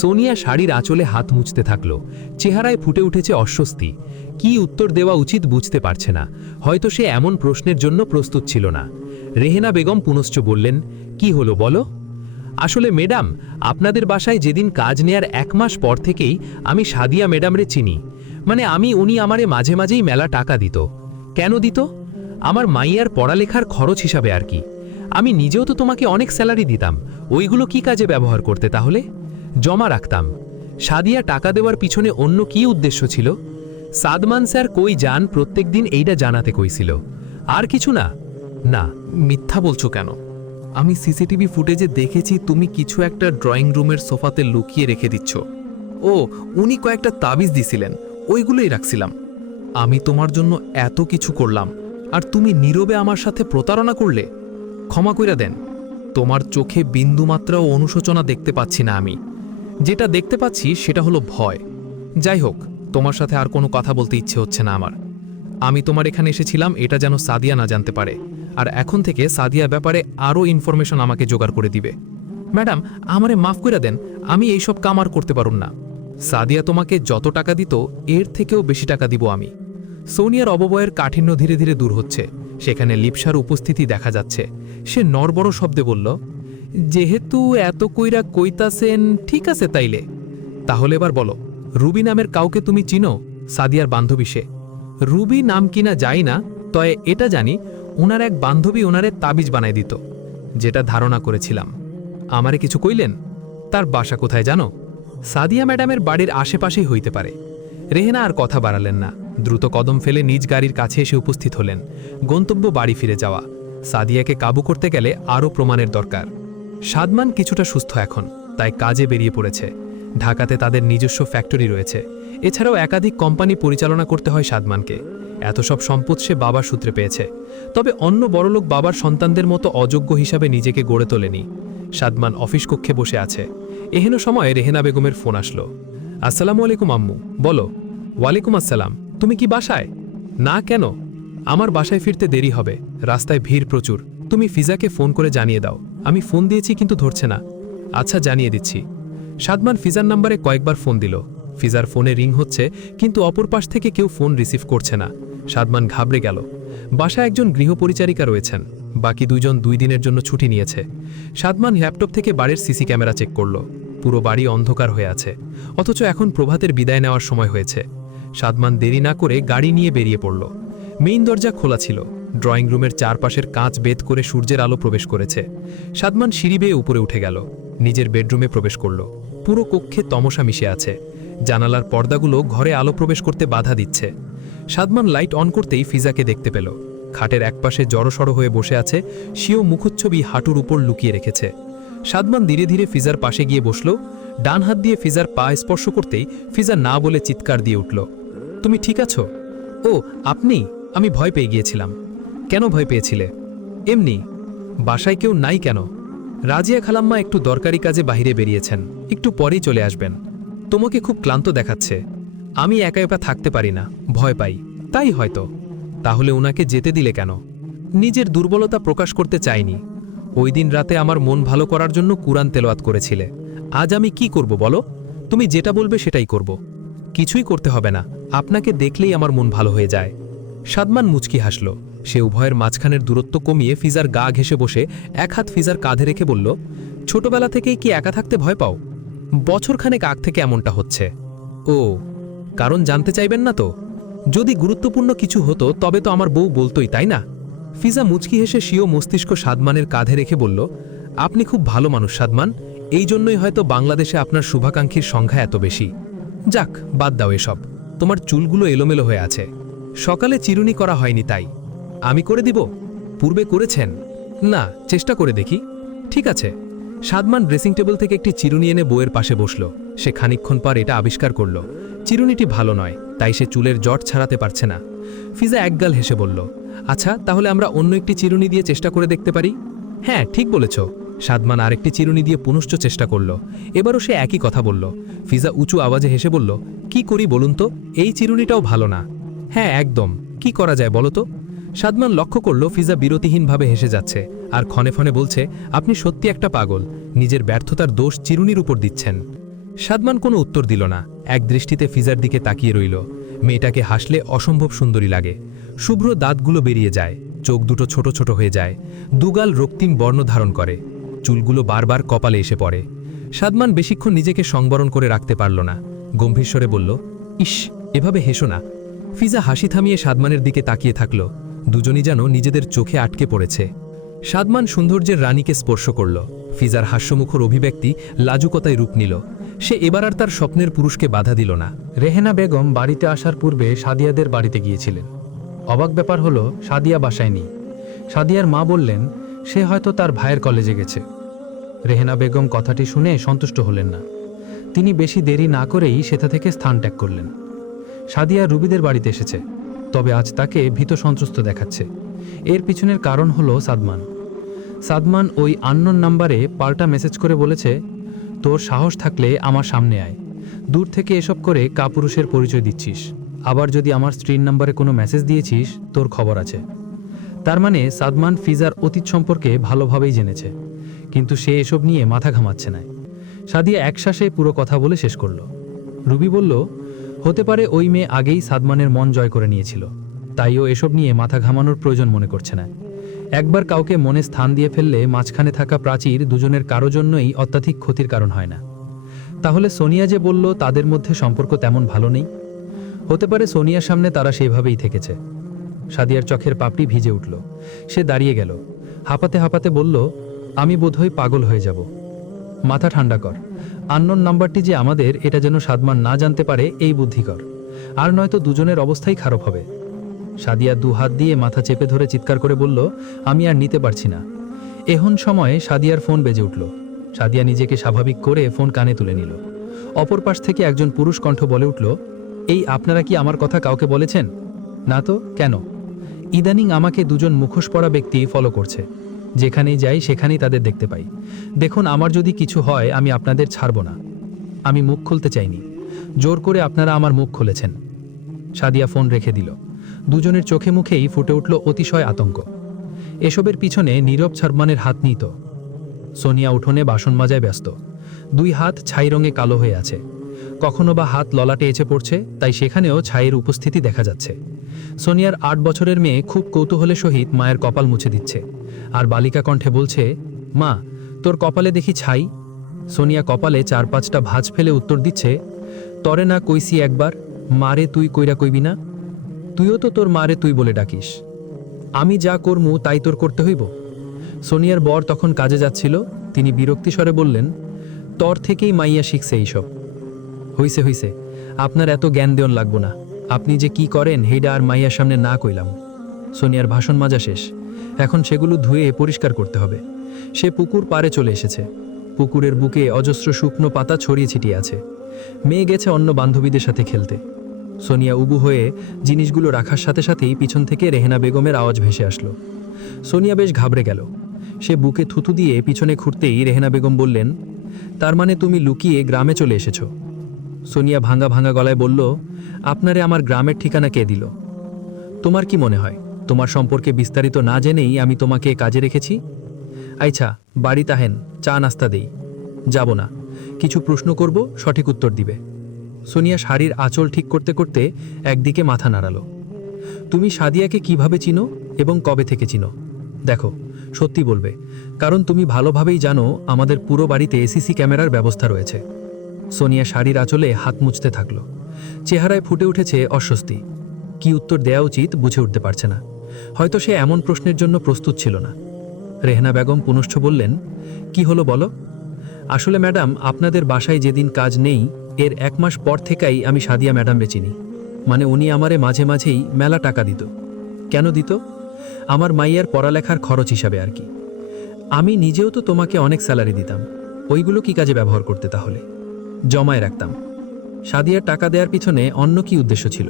সোনিয়া শাড়ির আঁচলে হাত মুছতে থাকলো। চেহারায় ফুটে উঠেছে অস্বস্তি। কি উত্তর দেওয়া উচিত বুঝতে পারছে না। হয়তো সে এমন প্রশ্নের জন্য প্রস্তুত ছিল না। রেহেনা বেগম পুনশ্চ বললেন, কি হলো বলো? আসলে ম্যাডাম, আপনাদের বাসায় যেদিন কাজ নেয়ার 1 মাস পর থেকেই আমি সাদিয়া ম্যাডামরে চিনি। মানে উনি আমারে মাঝে মাঝেই মেলা টাকা দিত। কেন দিত? আমার মাইয়ার পড়ালেখার খরচ হিসাবে আর কি। আমি নিজেও তো তোমাকে অনেক স্যালারি দিতাম, ওইগুলো কি কাজে ব্যবহার করতে তাহলে? জমা রাখতাম। সাদিয়া টাকা দেওয়ার পিছনে অন্য কি উদ্দেশ্য ছিল? সাদমান স্যার কই যান প্রত্যেকদিন এইটা জানাতে কইছিল, আর কিছু না? না। মিথ্যা বলছো কেন? আমি সিসিটিভি ফুটেজে দেখেছি তুমি কিছু একটা ড্রয়িং রুমের সোফাতে লুকিয়ে রেখে দিচ্ছ। ও, উনি কয়েকটা তাবিজ দিছিলেন, ওইগুলোই রাখছিলাম। আমি তোমার জন্য এত কিছু করলাম, আর তুমি নীরবে আমার সাথে প্রতারণা করলে? ক্ষমা কইরা দেন। তোমার চোখে বিন্দুমাত্রাও অনুশোচনা দেখতে পাচ্ছি না আমি। যেটা দেখতে পাচ্ছি সেটা হলো ভয়। যাই হোক, তোমার সাথে আর কোনো কথা বলতে ইচ্ছে হচ্ছে না আমার। আমি তোমার এখানে এসেছিলাম এটা যেন সাদিয়া না জানতে পারে, আর এখন থেকে সাদিয়ার ব্যাপারে আরও ইনফরমেশন আমাকে জোগাড় করে দিবে। ম্যাডাম, আমারে মাফ করে দেন, আমি এইসব কাম আর করতে পারুম না। সাদিয়া তোমাকে যত টাকা দিত এর থেকেও বেশি টাকা দিব আমি। সোনিয়ার অববয়ের কাঠিন্য ধীরে ধীরে দূর হচ্ছে। সেখানে লিপসার উপস্থিতি দেখা যাচ্ছে। সে নড়বড় শব্দে বলল, যেহেতু এত কইরা কইতাছেন, ঠিক আছে তাইলে। তাহলে এবার বলো, রুবি নামের কাউকে তুমি চিনো? সাদিয়ার বান্ধবী সে। রুবি নাম কিনা যাই না, তয় এটা জানি ওনার এক বান্ধবী ওনারে তাবিজ বানায় দিত, যেটা ধারণা করেছিলাম। আমারে কিছু কইলেন? তার বাসা কোথায় জানো? সাদিয়া ম্যাডামের বাড়ির আশেপাশেই হইতে পারে। রেহেনা আর কথা বাড়ালেন না। দ্রুত কদম ফেলে নিজ গাড়ির কাছে এসে উপস্থিত হলেন। গন্তব্য বাড়ি ফিরে যাওয়া। সাদিয়াকে কাবু করতে গেলে আরও প্রমাণের দরকার। সাদমান কিছুটা সুস্থ এখন, তাই কাজে বেরিয়ে পড়েছে। ঢাকাতে তাদের নিজস্ব ফ্যাক্টরি রয়েছে। এছাড়াও একাধিক কোম্পানি পরিচালনা করতে হয় সাদমানকে। এত সব সম্পদ সে বাবার সূত্রে পেয়েছে। তবে অন্য বড়লোক বাবার সন্তানদের মতো অযোগ্য হিসাবে নিজেকে গড়ে তোলেনি। সাদমান অফিস কক্ষে বসে আছে। এহেন সময় রেহেনা বেগমের ফোন আসলো। আসসালামু আলাইকুম আম্মু। বলো। ওয়ালাইকুম আসসালাম। তুমি কি বাসায়? না, কেন? আমার বাসায় ফিরতে দেরি হবে, রাস্তায় ভিড় প্রচুর। তুমি ফিজাকে ফোন করে জানিয়ে দাও। আমি ফোন দিয়েছি কিন্তু ধরছে না। আচ্ছা, জানিয়ে দিচ্ছি। সাদমান ফিজার নাম্বারে কয়েকবার ফোন দিল। ফিজার ফোনে রিং হচ্ছে, কিন্তু অপর পাশ থেকে কেউ ফোন রিসিভ করছে না। সাদমান ঘাবড়ে গেল। বাসায় একজন গৃহপরিচারিকা রয়েছেন, বাকি 2 জন 2 দিনের জন্য ছুটি নিয়েছে। সাদমান ল্যাপটপ থেকে বাড়ির সিসি ক্যামেরা চেক করল। পুরো বাড়ি অন্ধকার হয়ে আছে, অথচ এখন প্রভাতের বিদায় নেওয়ার সময় হয়েছে। সাদমান দেরি না করে গাড়ি নিয়ে বেরিয়ে পড়ল। মেইন দরজা খোলা ছিল। ড্রয়িং রুমের চারপাশের কাঁচ বেদ করে সূর্যের আলো প্রবেশ করেছে। সাদমান সিঁড়ি বেয়ে উপরে উঠে গেল। নিজের বেডরুমে প্রবেশ করল। পুরো কক্ষে তমসা মিশে আছে। জানালার পর্দাগুলো ঘরে আলো প্রবেশ করতে বাধা দিচ্ছে। সাদমান লাইট অন করতেই ফিজাকে দেখতে পেল। খাটের একপাশে জড়সড় হয়ে বসে আছে। সেও মুখচ্ছবি হাঁটুর উপর লুকিয়ে রেখেছে। সাদমান ধীরে ধীরে ফিজার পাশে গিয়ে বসল। ডান হাত দিয়ে ফিজার পা স্পর্শ করতেই ফিজা না বলে চিৎকার দিয়ে উঠল, তুমি ঠিক আছো? ও আপনি? আমি ভয় পেয়ে গিয়েছিলাম। কেন ভয় পেয়েছিলে? এমনি। বাসায় কেউ নাই কেন? রাজিয়া খালাম্মা একটু দরকারি কাজে বাইরে বেরিয়েছেন, একটু পরেই চলে আসবেন। তোমাকে খুব ক্লান্ত দেখাচ্ছে। আমি একা একা থাকতে পারি না, ভয় পাই, তাই হয়তো। তাহলে ওনাকে যেতে দিলে কেন? নিজের দুর্বলতা প্রকাশ করতে চাইনি। ওই দিন রাতে আমার মন ভালো করার জন্য কুরআন তেলাওয়াত করেছিলে। আজ আমি কি করব বলো? তুমি যেটা বলবে সেটাই করব। কিছুই করতে হবে না, আপনাকে দেখলেই আমার মন ভালো হয়ে যায়। সাদমান মুচকি হাসল। সে উভয়ের মাঝখানের দূরত্ব কমিয়ে ফিজার গা ঘেঁষে বসে এক হাত ফিজার কাঁধে রেখে বলল, ছোটবেলা থেকেই কি একা থাকতে ভয় পাও? বছরখানেক আগ থেকে এমনটা হচ্ছে। ও, কারণ জানতে চাইবেন না তো? যদি গুরুত্বপূর্ণ কিছু হতো তবে তো আমার বউ বলতোই, তাই না? ফিজা মুচকি হেসে স্বীয় মস্তিষ্ক সাদমানের কাঁধে রেখে বলল, আপনি খুব ভালো মানুষ সাদমান, এই জন্যই হয়তো বাংলাদেশে আপনার শুভাকাঙ্ক্ষীর সংখ্যা এত বেশি। যাক, বাদ দাও এসব। তোমার চুলগুলো এলোমেলো হয়ে আছে। সকালে চিরুনি করা হয়নি তাই। আমি করে দিব? পূর্বে করেছেন? না, চেষ্টা করে দেখি। ঠিক আছে। সাদমান ড্রেসিং টেবিল থেকে একটি চিরুনি এনে বউয়ের পাশে বসল। সে খানিকক্ষণ পর এটা আবিষ্কার করল, চিরুনিটি ভালো নয়, তাই সে চুলের জট ছাড়াতে পারছে না। ফিজা একগাল হেসে বলল, আচ্ছা, তাহলে আমরা অন্য একটি চিরুনি দিয়ে চেষ্টা করে দেখতে পারি। হ্যাঁ, ঠিক বলেছ। সাদমান আরেকটি চিরুনি দিয়ে পুনশ্চ চেষ্টা করল। এবারও সে একই কথা বলল। ফিজা উঁচু আওয়াজে হেসে বলল, কি করি বলুন তো? এই চিরুনিটাও ভালো না। হ্যাঁ, একদম। কি করা যায় বলো তো? সাদমান লক্ষ্য করল ফিজা বিরতিহীনভাবে হেসে যাচ্ছে আর ক্ষণে ক্ষণে বলছে, আপনি সত্যি একটা পাগল, নিজের ব্যর্থতার দোষ চিরুনির উপর দিচ্ছেন। সাদমান কোনো উত্তর দিল না, এক দৃষ্টিতে ফিজার দিকে তাকিয়ে রইল। মেয়েটাকে হাসলে অসম্ভব সুন্দরী লাগে। শুভ্র দাঁতগুলো বেরিয়ে যায়, চোখ দুটো ছোট ছোট হয়ে যায়, দুগাল রক্তিম বর্ণ ধারণ করে, চুলগুলো বারবার কপালে এসে পড়ে। সাদমান বেশিক্ষণ নিজেকে সংবরণ করে রাখতে পারল না, গম্ভীর স্বরে বলল, ইস, এভাবে হেসো না। ফিজা হাসি থামিয়ে সাদমানের দিকে তাকিয়ে থাকল। দুজনই যেন নিজেদের চোখে আটকে পড়েছে। সাদমান সৌন্দর্যের রানীকে স্পর্শ করল। ফিজার হাস্যমুখর অভিব্যক্তি লাজুকতায় রূপ নিল। সে এবার আর তার স্বপ্নের পুরুষকে বাধা দিল না। রেহেনা বেগম বাড়িতে আসার পূর্বে সাদিয়াদের বাড়িতে গিয়েছিলেন। অবাক ব্যাপার হলো, সাদিয়া বাসায় নেই। সাদিয়ার মা বললেন সে হয়তো তার ভাইয়ের কলেজে গেছে। রেহেনা বেগম কথাটি শুনে সন্তুষ্ট হলেন না। তিনি বেশি দেরি না করেই সেথা থেকে স্থান ত্যাগ করলেন। সাদিয়া রুবিদের বাড়িতে এসেছে, তবে আজ তাকে ভীত সন্ত্রস্ত দেখাচ্ছে। এর পিছনের কারণ হলো সাদমান ওই আননোন নাম্বারে পাল্টা মেসেজ করে বলেছে, তোর সাহস থাকলে আমার সামনে আয়। দূর থেকে এসব করে কাপুরুষের পরিচয় দিচ্ছিস। আবার যদি আমার স্ত্রীর নাম্বারে কোনো মেসেজ দিয়েছিস, তোর খবর আছে। তার মানে সাদমান ফিজার অতীত সম্পর্কে ভালোভাবেই জেনেছে, কিন্তু সে এসব নিয়ে মাথা ঘামাচ্ছে না। সাদিয়া একশ্বাসে পুরো কথা বলে শেষ করল। রুবি বলল, হতে পারে ওই মেয়ে আগেই সাদমানের মন জয় করে নিয়েছিল, তাই ও এসব নিয়ে মাথা ঘামানোর প্রয়োজন মনে করছে না। একবার কাউকে মনে স্থান দিয়ে ফেললে মাঝখানে থাকা প্রাচীর দুজনের কারো জন্যই অত্যাধিক ক্ষতির কারণ হয় না। তাহলে সোনিয়া যে বলল তাদের মধ্যে সম্পর্ক তেমন ভালো নেই, হতে পারে সোনিয়ার সামনে তারা সেইভাবেই থেকেছে। সাদিয়ার চোখের পাপড়ি ভিজে উঠল। সে দাঁড়িয়ে গেল, হাঁপাতে হাঁপাতে বলল, আমি বোধহয় পাগল হয়ে যাব। মাথা ঠান্ডা কর। আননোন নাম্বারটি যে আমাদের, এটা যেন সাদমান না জানতে পারে, এই বুদ্ধি কর। আর নয়তো দুজনের অবস্থাই খারাপ হবে। সাদিয়া দু হাত দিয়ে মাথা চেপে ধরে চিৎকার করে বলল, আমি আর নিতে পারছি না। এহন সময়ে সাদিয়ার ফোন বেজে উঠল। সাদিয়া নিজেকে স্বাভাবিক করে ফোন কানে তুলে নিল। অপর পাশ থেকে একজন পুরুষ কণ্ঠ বলে উঠল, এই আপনারা কি আমার কথা কাউকে বলেছেন? না তো, কেন? ইদানিং আমাকে দুজন মুখোশ পরা ব্যক্তি ফলো করছে। যেখানেই যাই সেখানেই তাদের দেখতে পাই। দেখুন, আমার যদি কিছু হয় আমি আপনাদের ছাড়ব না। আমি মুখ খুলতে চাইনি, জোর করে আপনারা আমার মুখ খুলেছেন। সাদিয়া ফোন রেখে দিল। দুজনের চোখে মুখেই ফুটে উঠল অতিশয় আতঙ্ক। এসবের পিছনে নীরব সাদমানের হাত নিত। সোনিয়া উঠোনে বাসন মাজায় ব্যস্ত। দুই হাত ছাই রঙে কালো হয়ে আছে। কখনো বা হাত ললাটে এঁচে পড়ছে, তাই সেখানেও ছাইয়ের উপস্থিতি দেখা যাচ্ছে। সোনিয়ার 8 বছরের মেয়ে খুব কৌতূহলের সহিত মায়ের কপাল মুছে দিচ্ছে, আর বালিকা কণ্ঠে বলছে, মা, তোর কপালে দেখি ছাই। সোনিয়া কপালে 4-5টা ভাঁজ ফেলে উত্তর দিচ্ছে, তরে না কইসি একবার, মারে তুই কইরা কইবি না? তুইও তো তোর মারে তুই বলে ডাকিস। আমি যা করমু তাই তোর করতে হইব। সোনিয়ার বর তখন কাজে যাচ্ছিল। তিনি বিরক্তি স্বরে বললেন, তর থেকেই মাইয়া শিখছে এইসব। হইছে হইছে, আপনার এত জ্ঞান দেওয়ান লাগবো না। আপনি যে কি করেন হেইডা আর মাইয়ার সামনে না কইলাম। সোনিয়ার ভাষণ মাজা শেষ, এখন সেগুলো ধুয়ে পরিষ্কার করতে হবে। সে পুকুর পাড়ে চলে এসেছে। পুকুরের বুকে অজস্র শুকনো পাতা ছড়িয়ে ছিটিয়ে আছে। মেয়ে গেছে অন্য বান্ধবীদের সাথে খেলতে। সোনিয়া উবু হয়ে জিনিসগুলো রাখার সাথে সাথেই পিছন থেকে রেহেনা বেগমের আওয়াজ ভেসে আসলো। সোনিয়া বেশ ঘাবড়ে গেল। সে বুকে থুতু দিয়ে পিছনে ঘুরতেই রেহেনা বেগম বললেন, তার মানে তুমি লুকিয়ে গ্রামে চলে এসেছো? সোনিয়া ভাঙা ভাঙা গলায় বলল, আপনারে আমার গ্রামের ঠিকানা কে দিল? তোমার কি মনে হয় তোমার সম্পর্কে বিস্তারিত না জেনেই আমি তোমাকে কাজে রেখেছি? আচ্ছা, বাড়ি তাহেন, চা নাস্তা দেই। যাব না, কিছু প্রশ্ন করব, সঠিক উত্তর দিবে। সোনিয়া শাড়ির আঁচল ঠিক করতে করতে একদিকে মাথা নাড়ালো। তুমি সাদিয়াকে কিভাবে চিনো এবং কবে থেকে চিনো? দেখো, সত্যি বলবে, কারণ তুমি ভালোভাবেই জানো আমাদের পুরো বাড়িতে এসিসি ক্যামেরার ব্যবস্থা রয়েছে। সোনিয়া শাড়ির আঁচলে হাত মুছতে থাকলো। চেহারায় ফুটে উঠেছে অস্বস্তি। কি উত্তর দেওয়া উচিত বুঝে উঠতে পারছে না। হয়তো সে এমন প্রশ্নের জন্য প্রস্তুত ছিল না। রেহনা বেগম পুনশ্চ বললেন, কি হলো বলো? আসলে ম্যাডাম, আপনাদের বাসায় যেদিন কাজ নেই এর 1 মাস পর থেকেই আমি সাদিয়া ম্যাডামরে চিনি। মানে উনি আমারে মাঝে মাঝেই মেলা টাকা দিত। কেন দিত? আমার মাইয়ার পড়ালেখার খরচ হিসাবে আর কি। আমি নিজেও তো তোমাকে অনেক স্যালারি দিতাম। ওইগুলো কি কাজে ব্যবহার করতে তাহলে? জমায় রাখতাম। সাদিয়ার টাকা দেওয়ার পিছনে অন্য কি উদ্দেশ্য ছিল?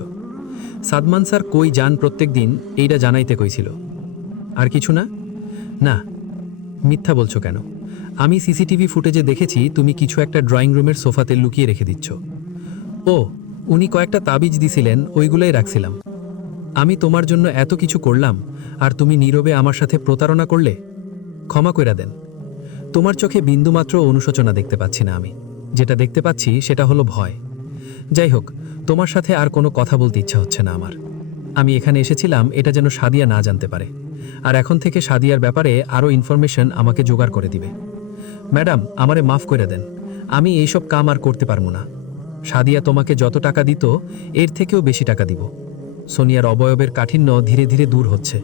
সাদমান স্যার কই যান প্রত্যেক দিন এইটা জানাইতে কইছিল। আর কিছু না? না। মিথ্যা বলছো কেন? আমি সিসিটিভি ফুটেজে দেখেছি তুমি কিছু একটা ড্রয়িং রুমের সোফাতে লুকিয়ে রেখে দিচ্ছ। ও, উনি কয়েকটা তাবিজ দিছিলেন, ওইগুলোই রাখছিলাম। আমি তোমার জন্য এত কিছু করলাম আর তুমি নীরবে আমার সাথে প্রতারণা করলে? ক্ষমা কইরা দেন। তোমার চোখে বিন্দুমাত্র অনুশোচনা দেখতে পাচ্ছি না আমি। যেটা দেখতে পাচ্ছি সেটা হলো ভয়। যাই হোক, তোমার সাথে আর কোনো কথা বলতে ইচ্ছা হচ্ছে না আমার। আমি এখানে এসেছিলাম এটা যেন সাদিয়া না জানতে পারে। আর এখন থেকে সাদিয়ার ব্যাপারে আরও ইনফরমেশন আমাকে জোগাড় করে দিবে। ম্যাডাম, আমারে মাফ করে দেন। আমি এইসব কাম আর করতে পারবো না। সাদিয়া তোমাকে যত টাকা দিত এর থেকেও বেশি টাকা দিব। সোনিয়ার অবয়বের কাঠিন্য ধীরে ধীরে দূর হচ্ছে।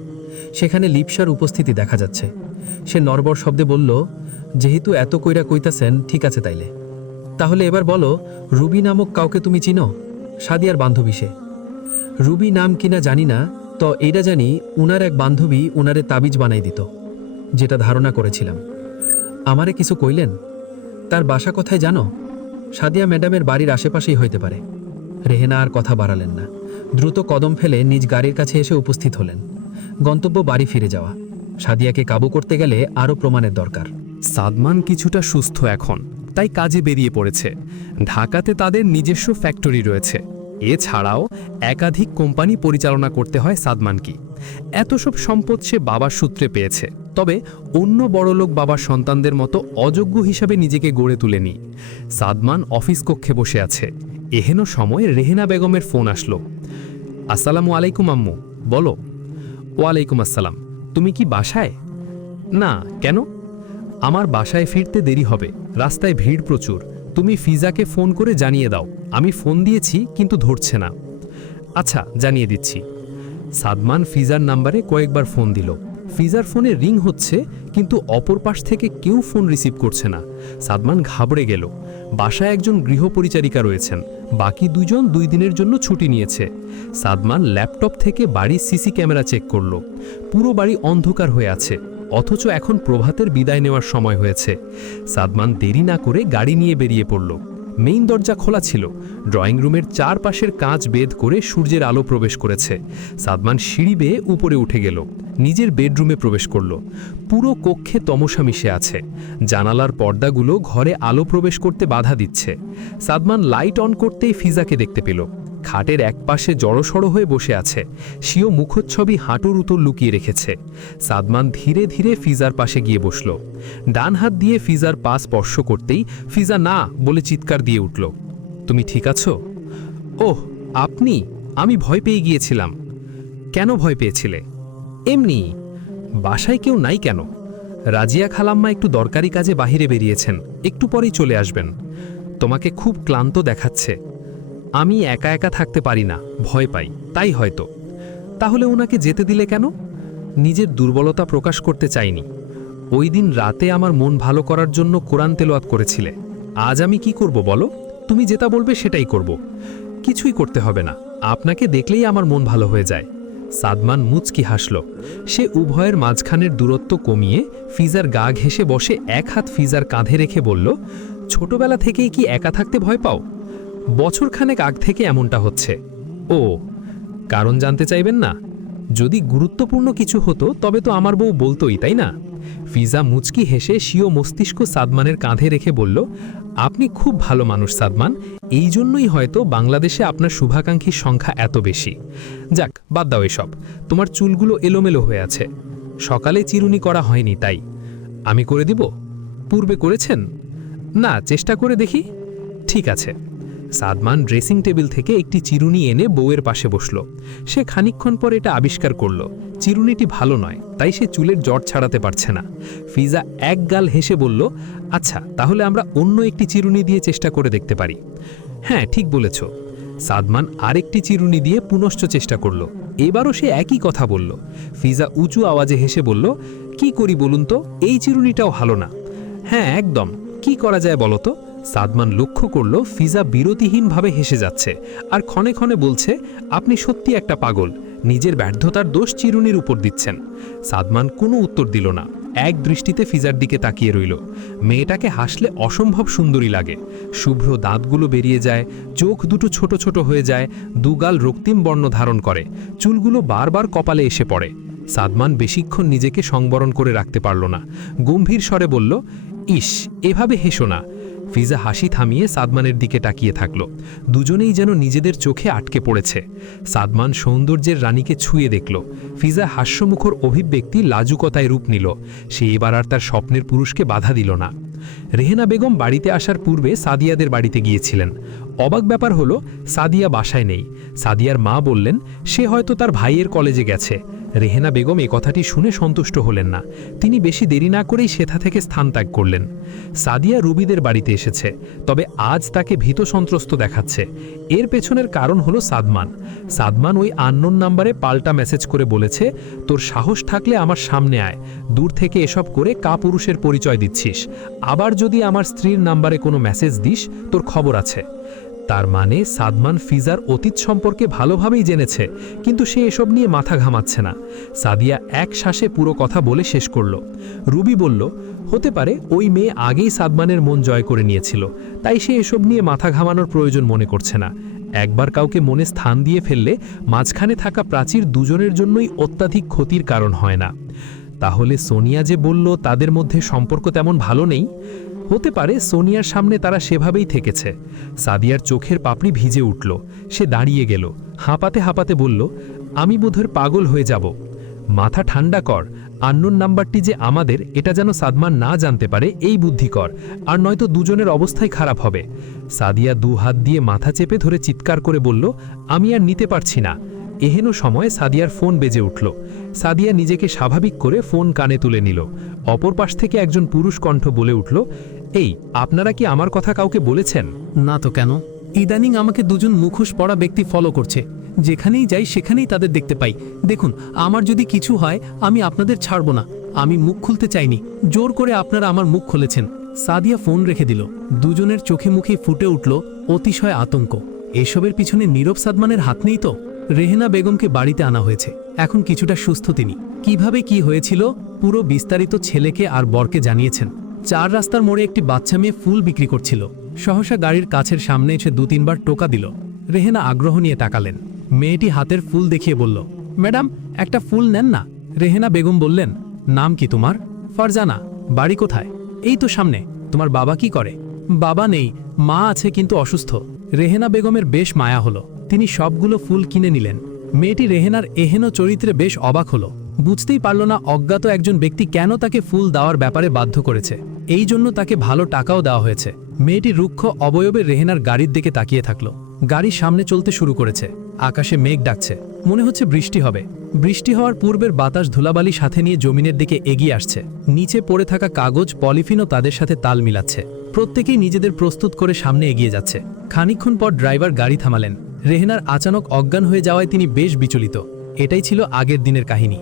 সেখানে লিপসার উপস্থিতি দেখা যাচ্ছে। সে নরবর শব্দে বলল, যেহেতু এত কইরা কইতাছেন, ঠিক আছে তাইলে। তাহলে এবার বলো, রুবি নামক কাউকে তুমি চিনো? সাদিয়ার বান্ধবী সে। রুবি নাম কিনা জানি না, তো এইটা জানি উনার এক বান্ধবী উনারে তাবিজ বানাই দিত, যেটা ধারণা করেছিলাম। আমারে কিছু কইলেন? তার বাসা কোথায় জানো? সাদিয়া ম্যাডামের বাড়ির আশেপাশেই হইতে পারে। রেহেনা আর কথা বাড়ালেন না। দ্রুত কদম ফেলে নিজ গাড়ির কাছে এসে উপস্থিত হলেন। গন্তব্য বাড়ি ফিরে যাওয়া। সাদিয়াকে কাবু করতে গেলে আরও প্রমাণের দরকার। সাদমান কিছুটা সুস্থ এখন, তাই কাজে বেরিয়ে পড়েছে। ঢাকাতে তাদের নিজস্ব ফ্যাক্টরি রয়েছে। এছাড়াও একাধিক কোম্পানি পরিচালনা করতে হয় সাদমানকে। এত সব সম্পদ সে বাবার সূত্রে পেয়েছে, তবে অন্য বড়লোক বাবার সন্তানদের মতো অযোগ্য হিসাবে নিজেকে গড়ে তুলেনি। সাদমান অফিস কক্ষে বসে আছে। এহেন সময় রেহেনা বেগমের ফোন আসলো। আসসালামু আলাইকুম আম্মু, বলো। ওয়ালাইকুম আসসালাম। তুমি কি বাসায়? না, কেন? আমার বাসায় ফিরতে দেরি হবে, রাস্তায় ভিড় প্রচুর। তুমি ফিজাকে ফোন করে জানিয়ে দাও। আমি ফোন দিয়েছি কিন্তু ধরছে না। আচ্ছা, জানিয়ে দিচ্ছি। সাদমান ফিজার নাম্বারে কয়েকবার ফোন দিল। ফিজার ফোনে রিং হচ্ছে, কিন্তু অপর পাশ থেকে কেউ ফোন রিসিভ করছে না। সাদমান ঘাবড়ে গেল। বাসায় একজন গৃহপরিচারিকা রয়েছেন, বাকি দুজন 2 দিনের জন্য ছুটি নিয়েছে। সাদমান ল্যাপটপ থেকে বাড়ির সিসি ক্যামেরা চেক করল। পুরো বাড়ি অন্ধকার হয়ে আছে, অথচ এখন প্রভাতের বিদায় নেওয়ার সময় হয়েছে। সাদমান দেরি না করে গাড়ি নিয়ে বেরিয়ে পড়ল। মেইন দরজা খোলা ছিল। ড্রয়িং রুমের চারপাশের কাঁচ বেদ করে সূর্যের আলো প্রবেশ করেছে। সাদমান সিঁড়ি বেয়ে উপরে উঠে গেল। নিজের বেডরুমে প্রবেশ করল। পুরো কক্ষে তমসা মিশে আছে। জানালার পর্দাগুলো ঘরে আলো প্রবেশ করতে বাধা দিচ্ছে। সাদমান লাইট অন করতেই ফিজাকে দেখতে পেল। খাটের একপাশে জড়সড় হয়ে বসে আছে। সিও মুখচ্ছবি হাঁটুর উতর লুকিয়ে রেখেছে। সাদমান ধীরে ধীরে ফিজার পাশে গিয়ে বসল। ডান হাত দিয়ে ফিজার পা স্পর্শ করতেই ফিজা না বলে চিৎকার দিয়ে উঠল। তুমি ঠিক আছো? ওহ, আপনি? আমি ভয় পেয়ে গিয়েছিলাম। কেন ভয় পেয়েছিলে? এমনি। বাসায় কেউ নাই কেন? রাজিয়া খালাম্মা একটু দরকারি কাজে বাহিরে বেরিয়েছেন, একটু পরেই চলে আসবেন। তোমাকে খুব ক্লান্ত দেখাচ্ছে। আমি একা একা থাকতে পারি না, ভয় পাই, তাই হয়তো। তাহলে ওনাকে যেতে দিলে কেন? নিজের দুর্বলতা প্রকাশ করতে চাইনি। ওই দিন রাতে আমার মন ভালো করার জন্য কোরআন তেলাওয়াত করেছিলে। আজ আমি কি করব বলো? তুমি যেটা বলবে সেটাই করব। কিছুই করতে হবে না, আপনাকে দেখলেই আমার মন ভালো হয়ে যায়। সাদমান মুচকি হাসল। সে উভয়ের মাঝখানের দূরত্ব কমিয়ে ফিজার গা ঘেঁষে বসে এক হাত ফিজার কাঁধে রেখে বলল, ছোটবেলা থেকেই কি একা থাকতে ভয় পাও? বছরখানেক আগ থেকে এমনটা হচ্ছে। ও, কারণ জানতে চাইবেন না? যদি গুরুত্বপূর্ণ কিছু হতো তবে তো আমার বউ বলতোই, তাই না? ফিজা মুচকি হেসে স্বীয় মস্তিষ্ক সাদমানের কাঁধে রেখে বলল, আপনি খুব ভালো মানুষ সাদমান, এই জন্যই হয়তো বাংলাদেশে আপনার শুভাকাঙ্ক্ষীর সংখ্যা এত বেশি। যাক, বাদ দাও এসব। তোমার চুলগুলো এলোমেলো হয়ে আছে। সকালে চিরুনি করা হয়নি তাই। আমি করে দিব? পূর্বে করেছেন? না, চেষ্টা করে দেখি। ঠিক আছে। সাদমান ড্রেসিং টেবিল থেকে একটি চিরুনি এনে বউয়ের পাশে বসল। সে খানিকক্ষণ পর এটা আবিষ্কার করল, চিরুনিটি ভালো নয়, তাই সে চুলের জট ছাড়াতে পারছে না। ফিজা এক গাল হেসে বলল, আচ্ছা, তাহলে আমরা অন্য একটি চিরুনি দিয়ে চেষ্টা করে দেখতে পারি। হ্যাঁ, ঠিক বলেছ। সাদমান আরেকটি চিরুনি দিয়ে পুনশ্চ চেষ্টা করল। এবারও সে একই কথা বলল। ফিজা উঁচু আওয়াজে হেসে বলল, কি করি বলুন তো, এই চিরুনিটাও ভালো না। হ্যাঁ একদম, কি করা যায় বলো তো? সাদমান লক্ষ্য করল ফিজা বিরতিহীনভাবে হেসে যাচ্ছে আর ক্ষণে ক্ষণে বলছে, আপনি সত্যি একটা পাগল, নিজের ব্যর্থতার দোষ চিরুনির উপর দিচ্ছেন। সাদমান কোনো উত্তর দিল না, এক দৃষ্টিতে ফিজার দিকে তাকিয়ে রইল। মেয়েটাকে হাসলে অসম্ভব সুন্দরী লাগে। শুভ্র দাঁতগুলো বেরিয়ে যায়, চোখ দুটো ছোট ছোট হয়ে যায়, দুগাল রক্তিম বর্ণ ধারণ করে, চুলগুলো বারবার কপালে এসে পড়ে। সাদমান বেশিক্ষণ নিজেকে সংবরণ করে রাখতে পারল না, গম্ভীর স্বরে বলল, ইস, এভাবে হেসো না। ফিজা হাসি থামিয়ে সাদমানের দিকে তাকিয়ে থাকল। দুজনেই যেন নিজেদের চোখে আটকে পড়েছে। সাদমান সৌন্দর্যের রানীকে ছুঁয়ে দেখল। ফিজা হাস্যমুখর অভিব্যক্তি লাজুকতায় রূপ নিল। সে এবার আর তার স্বপ্নের পুরুষকে বাধা দিল না। রেহেনা বেগম বাড়িতে আসার পূর্বে সাদিয়াদের বাড়িতে গিয়েছিলেন। অবাক ব্যাপার হলো, সাদিয়া বাসায় নেই। সাদিয়ার মা বললেন সে হয়তো তার ভাইয়ের কলেজে গেছে। রেহেনা বেগম এই কথাটি শুনে সন্তুষ্ট হলেন না। তিনি বেশি দেরি না করেই সেথা থেকে স্থান ত্যাগ করলেন। সাদিয়া রুবিদের বাড়িতে এসেছে, তবে আজ তাকে ভীত সন্ত্রস্ত দেখাচ্ছে। এর পেছনের কারণ হলো সাদমান ওই আননোন নাম্বারে পাল্টা মেসেজ করে বলেছে, তোর সাহস থাকলে আমার সামনে আয়, দূর থেকে এসব করে কাপুরুষের পরিচয় দিচ্ছিস, আবার যদি আমার স্ত্রীর নাম্বারে কোনো মেসেজ দিস তোর খবর আছে। তার মানে সাদমান ফিজার অতীত সম্পর্কে ভালোভাবেই জেনেছে, কিন্তু সে এসব নিয়ে মাথা ঘামাচ্ছে না। সাদিয়া এক শ্বাসে পুরো কথা বলে শেষ করল। রুবি বলল, হতে পারে ওই মেয়ে আগেই সাদমানের মন জয় করে নিয়েছিল, তাই সে এসব নিয়ে মাথা ঘামানোর প্রয়োজন মনে করছে না। একবার কাউকে মনে স্থান দিয়ে ফেললে মাঝখানে থাকা প্রাচীর দুজনের জন্যই অত্যাধিক ক্ষতির কারণ হয় না। তাহলে সোনিয়া যে বলল তাদের মধ্যে সম্পর্ক তেমন ভালো নেই, হতে পারে সোনিয়ার সামনে তারা সেভাবেই থেকেছে। সাদিয়ার চোখের পাপড়ি ভিজে উঠল। সে দাঁড়িয়ে গেল, হাঁপাতে হাঁপাতে বলল, আমি বোধহয় পাগল হয়ে যাব। মাথা ঠান্ডা কর, আননোন নাম্বারটি যে আমাদের এটা যেন সাদমান না জানতে পারে, এই বুদ্ধি কর, আর নয়তো দুজনের অবস্থাই খারাপ হবে। সাদিয়া দু হাত দিয়ে মাথা চেপে ধরে চিৎকার করে বলল, আমি আর নিতে পারছি না। এহেন সময় সাদিয়ার ফোন বেজে উঠল। সাদিয়া নিজেকে স্বাভাবিক করে ফোন কানে তুলে নিল। অপর পাশ থেকে একজন পুরুষ কণ্ঠ বলে উঠল, এই, আপনারা কি আমার কথা কাউকে বলেছেন? না তো কেন, ইদানিং আমাকে দুজন মুখোশ পরা ব্যক্তি ফলো করছে, যেখানেই যাই সেখানেই তাদের দেখতে পাই। দেখুন, আমার যদি কিছু হয় আমি আপনাদের ছাড়ব না। আমি মুখ খুলতে চাইনি, জোর করে আপনারা আমার মুখ খুলেছেন। সাদিয়া ফোন রেখে দিল। দুজনের চোখে মুখে ফুটে উঠল অতিশয় আতঙ্ক। এসবের পিছনে নীরব সাদমানের হাত নেই তো? রেহেনা বেগমকে বাড়িতে আনা হয়েছে, এখন কিছুটা সুস্থ তিনি। কিভাবে কি হয়েছিল পুরো বিস্তারিত ছেলেকে আর বরকে জানিয়েছেন। 4 রাস্তার মোড়ে একটি বাচ্চা মেয়ে ফুল বিক্রি করছিল। সহসা গাড়ির কাছের সামনে এসে 2-3 বার টোকা দিল। রেহেনা আগ্রহ নিয়ে তাকালেন। মেয়েটি হাতের ফুল দেখিয়ে বলল, ম্যাডাম একটা ফুল নেন না। রেহেনা বেগম বললেন, নাম কি তোমার? ফারজানা। বাড়ি কোথায়? এই তো সামনে। তোমার বাবা কি করে? বাবা নেই, মা আছে কিন্তু অসুস্থ। রেহেনা বেগমের বেশ মায়া হলো, তিনি সবগুলো ফুল কিনে নিলেন। মেয়েটি রেহেনার এহেন চরিত্রে বেশ অবাক হলো। বুঝতেই পারল না অজ্ঞাত একজন ব্যক্তি কেন তাকে ফুল দেওয়ার ব্যাপারে বাধ্য করেছে। এই জন্য তাকে ভালো টাকাও দেওয়া হয়েছে। মেয়েটি রুক্ষ অবয়বে রেহেনার গাড়ির দিকে তাকিয়ে থাকলো। গাড়ি সামনে চলতে শুরু করেছে। আকাশে মেঘ ডাকছে, মনে হচ্ছে বৃষ্টি হবে। বৃষ্টি হওয়ার পূর্বের বাতাস ধুলাবালি সাথে নিয়ে জমিনের দিকে এগিয়ে আসছে। নিচে পড়ে থাকা কাগজ, পলিথিনও তাদের সাথে তাল মিলাচ্ছে। প্রত্যেকেই নিজেদের প্রস্তুত করে সামনে এগিয়ে যাচ্ছে। খানিকক্ষণ পর ড্রাইভার গাড়ি থামালেন। রেহেনার আচানক অজ্ঞান হয়ে যাওয়ায় তিনি বেশ বিচলিত। এটাই ছিল আগের দিনের কাহিনী।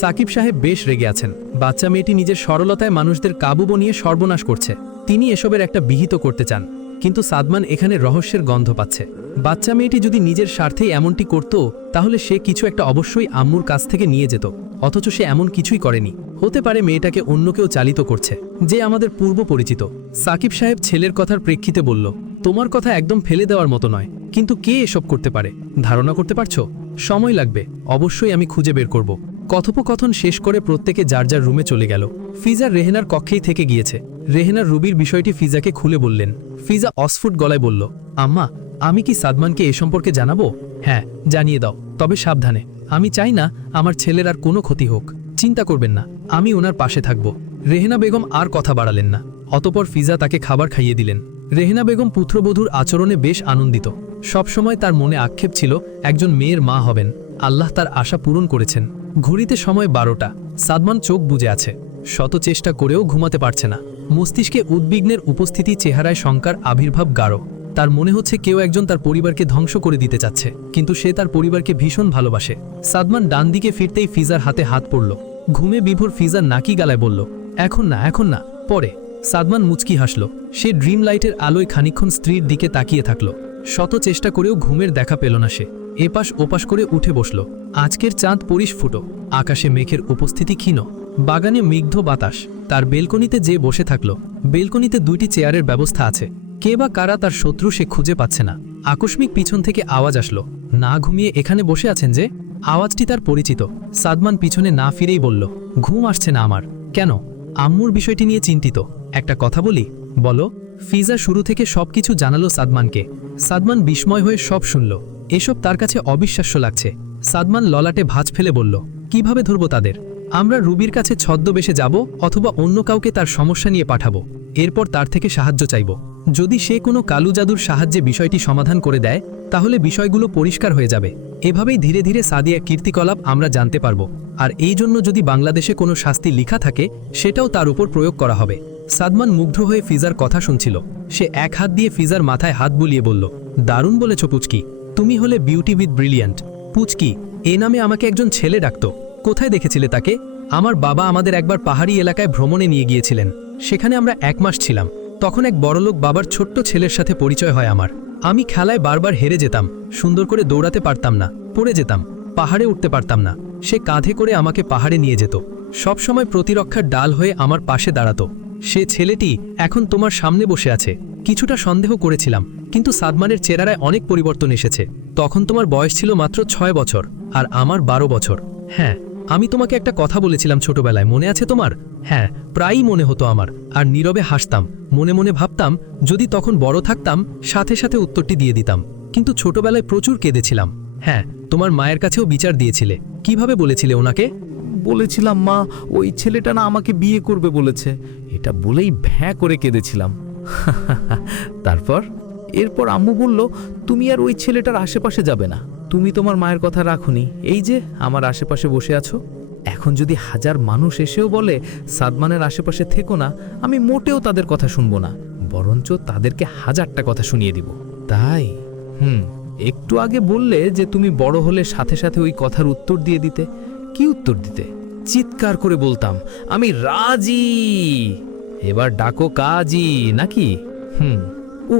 সাকিব সাহেব বেশ রেগে আছেন। বাচ্চা মেয়েটি নিজের সরলতায় মানুষদের কাবু বনিয়ে সর্বনাশ করছে। তিনি এসবের একটা বিহিত করতে চান, কিন্তু সাদমান এখানে রহস্যের গন্ধ পাচ্ছে। বাচ্চা মেয়েটি যদি নিজের স্বার্থেই এমনটি করত, তাহলে সে কিছু একটা অবশ্যই আম্মুর কাছ থেকে নিয়ে যেত, অথচ সে এমন কিছুই করেনি। হতে পারে মেয়েটাকে অন্য কেউ চালিত করছে, যে আমাদের পূর্ব পরিচিত। সাকিব সাহেব ছেলের কথার প্রেক্ষিতে বলল, তোমার কথা একদম ফেলে দেওয়ার মতো নয়, কিন্তু কে এসব করতে পারে ধারণা করতে পারছো? সময় লাগবে, অবশ্যই আমি খুঁজে বের করব। কথোপকথন শেষ করে প্রত্যেকে যার যার রুমে চলে গেল। ফিজা রেহেনার কক্ষেই থেকে গিয়েছে। রেহেনার রুবির বিষয়টি ফিজাকে খুলে বললেন। ফিজা অস্ফুট গলায় বলল, আম্মা, আমি কি সাদমানকে এ সম্পর্কে জানাবো? হ্যাঁ, জানিয়ে দাও, তবে সাবধানে। আমি চাই না আমার ছেলের আর কোনো ক্ষতি হোক। চিন্তা করবেন না, আমি ওনার পাশে থাকব। রেহেনা বেগম আর কথা বাড়ালেন না। অতপর ফিজা তাকে খাবার খাইয়ে দিলেন। রেহেনা বেগম পুত্রবধূর আচরণে বেশ আনন্দিত। সবসময় তার মনে আক্ষেপ ছিল একজন মেয়ের মা হবেন। আল্লাহ তার আশা পূরণ করেছেন। ঘড়িতে সময় 12টা। সাদমান চোখ বুজে আছে। শত চেষ্টা করেও ঘুমাতে পারছে না। মস্তিষ্কে উদ্বিগ্নের উপস্থিতি, চেহারায় শঙ্কার আবির্ভাব গাঢ়। তার মনে হচ্ছে কেউ একজন তার পরিবারকে ধ্বংস করে দিতে চাচ্ছে, কিন্তু সে তার পরিবারকে ভীষণ ভালোবাসে। সাদমান ডান দিকে ফিরতেই ফিজার হাতে হাত পড়ল। ঘুমে বিভোর ফিজার নাকি গালায় বলল, এখন না, এখন না, পরে। সাদমান মুচকি হাসল। সে ড্রিম লাইটের আলোয় খানিকক্ষণ স্ত্রীর দিকে তাকিয়ে থাকল। শত চেষ্টা করেও ঘুমের দেখা পেল না সে। এপাশ ওপাশ করে উঠে বসল। আজকের চাঁদ পরিস্ফুটো, আকাশে মেঘের উপস্থিতি ক্ষীণ, বাগানে মেঘধ বাতাস। তার বেলকনিতে যে বসে থাকল। বেলকনিতে 2টি চেয়ারের ব্যবস্থা আছে। কে বা কারা তার শত্রু সে খুঁজে পাচ্ছে না। আকস্মিক পিছন থেকে আওয়াজ আসলো। না ঘুমিয়ে এখানে বসে আছেন যে? আওয়াজটি তার পরিচিত। সাদমান পিছনে না ফিরেই বলল, ঘুম আসছে না আমার। কেন? আম্মুর বিষয়টি নিয়ে চিন্তিত। একটা কথা বলি? বলো। ফিজা শুরু থেকে সবকিছু জানালো সাদমানকে। সাদমান বিস্ময় হয়ে সব শুনল। এসব তার কাছে অবিশ্বাস্য লাগছে। সাদমান ললাটে ভাঁজ ফেলে বলল, কিভাবে ধরব তাদের? আমরা রুবির কাছে ছদ্মবেশে যাব অথবা অন্য কাউকে তার সমস্যা নিয়ে পাঠাবো। এরপর তার থেকে সাহায্য চাইব। যদি সে কোনো কালু জাদুর সাহায্যে বিষয়টি সমাধান করে দেয়, তাহলে বিষয়গুলো পরিষ্কার হয়ে যাবে। এভাবেই ধীরে ধীরে সাদিয়ার কীর্তিকলাপ আমরা জানতে পারব। আর এই জন্য যদি বাংলাদেশে কোনো শাস্তি লিখা থাকে, সেটাও তার উপর প্রয়োগ করা হবে। সাদমান মুগ্ধ হয়ে ফিজার কথা শুনছিল। সে এক হাত দিয়ে ফিজার মাথায় হাত বুলিয়ে বলল, দারুণ বলেছ পুচকি, তুমি হলে বিউটি উইথ ব্রিলিয়ান্ট। পুচকি, এ নামে আমাকে একজন ছেলে ডাকত। কোথায় দেখেছিলে তাকে? আমার বাবা আমাদের একবার পাহাড়ি এলাকায় ভ্রমণে নিয়ে গিয়েছিলেন। সেখানে আমরা 1 মাস ছিলাম। তখন এক বড়লোক বাবার ছোট্ট ছেলের সাথে পরিচয় হয় আমার। আমি খেলায় বারবার হেরে যেতাম, সুন্দর করে দৌড়াতে পারতাম না, পড়ে যেতাম, পাহাড়ে উঠতে পারতাম না। সে কাঁধে করে আমাকে পাহাড়ে নিয়ে যেত, সবসময় প্রতিরক্ষার ডাল হয়ে আমার পাশে দাঁড়াতো। সে ছেলেটি এখন তোমার সামনে বসে আছে। কিছুটা সন্দেহ করেছিলাম, কিন্তু সাদমানের চেহারায় অনেক পরিবর্তন এসেছে। তখন তোমার বয়স ছিল মাত্র 6 বছর, আর আমার 12 বছর। হ্যাঁ, আমি তোমাকে একটা কথা বলেছিলাম ছোটবেলায়, মনে আছে তোমার? হ্যাঁ, প্রায়ই মনে হতো আমার। আর নীরবে হাসতাম, মনে মনে ভাবতাম যদি তখন বড় থাকতাম সাথে সাথে উত্তরটি দিয়ে দিতাম। কিন্তু ছোটবেলায় প্রচুর কেঁদেছিলাম। হ্যাঁ, তোমার মায়ের কাছেও বিচার দিয়েছিলে। কিভাবে বলেছিলে ওনাকে? বলেছিলাম মা, ওই ছেলেটা না আমাকে বিয়ে করবে বলেছে। এটা বলেই ভ্যাঁ করে কেঁদেছিলাম। তারপর এরপর আম্মু বলল, তুমি আর ওই ছেলেটার আশেপাশে যাবে না। তুমি তোমার মায়ের কথা রাখুনি, এই যে আমার আশেপাশে বসে আছো। এখন যদি 1000 মানুষ এসেও বলে সাদমানের আশেপাশে থেকো না, আমি মোটেও তাদের কথা শুনবো না, বরঞ্চ তাদেরকে 1000টা কথা শুনিয়ে দিব। তাই একটু আগে বললে যে তুমি বড় হলে সাথে সাথে ওই কথার উত্তর দিয়ে দিতে। কি উত্তর দিতে? চিৎকার করে বলতাম, আমি রাজি, এবার ডাকো কাজী নাকি? ও,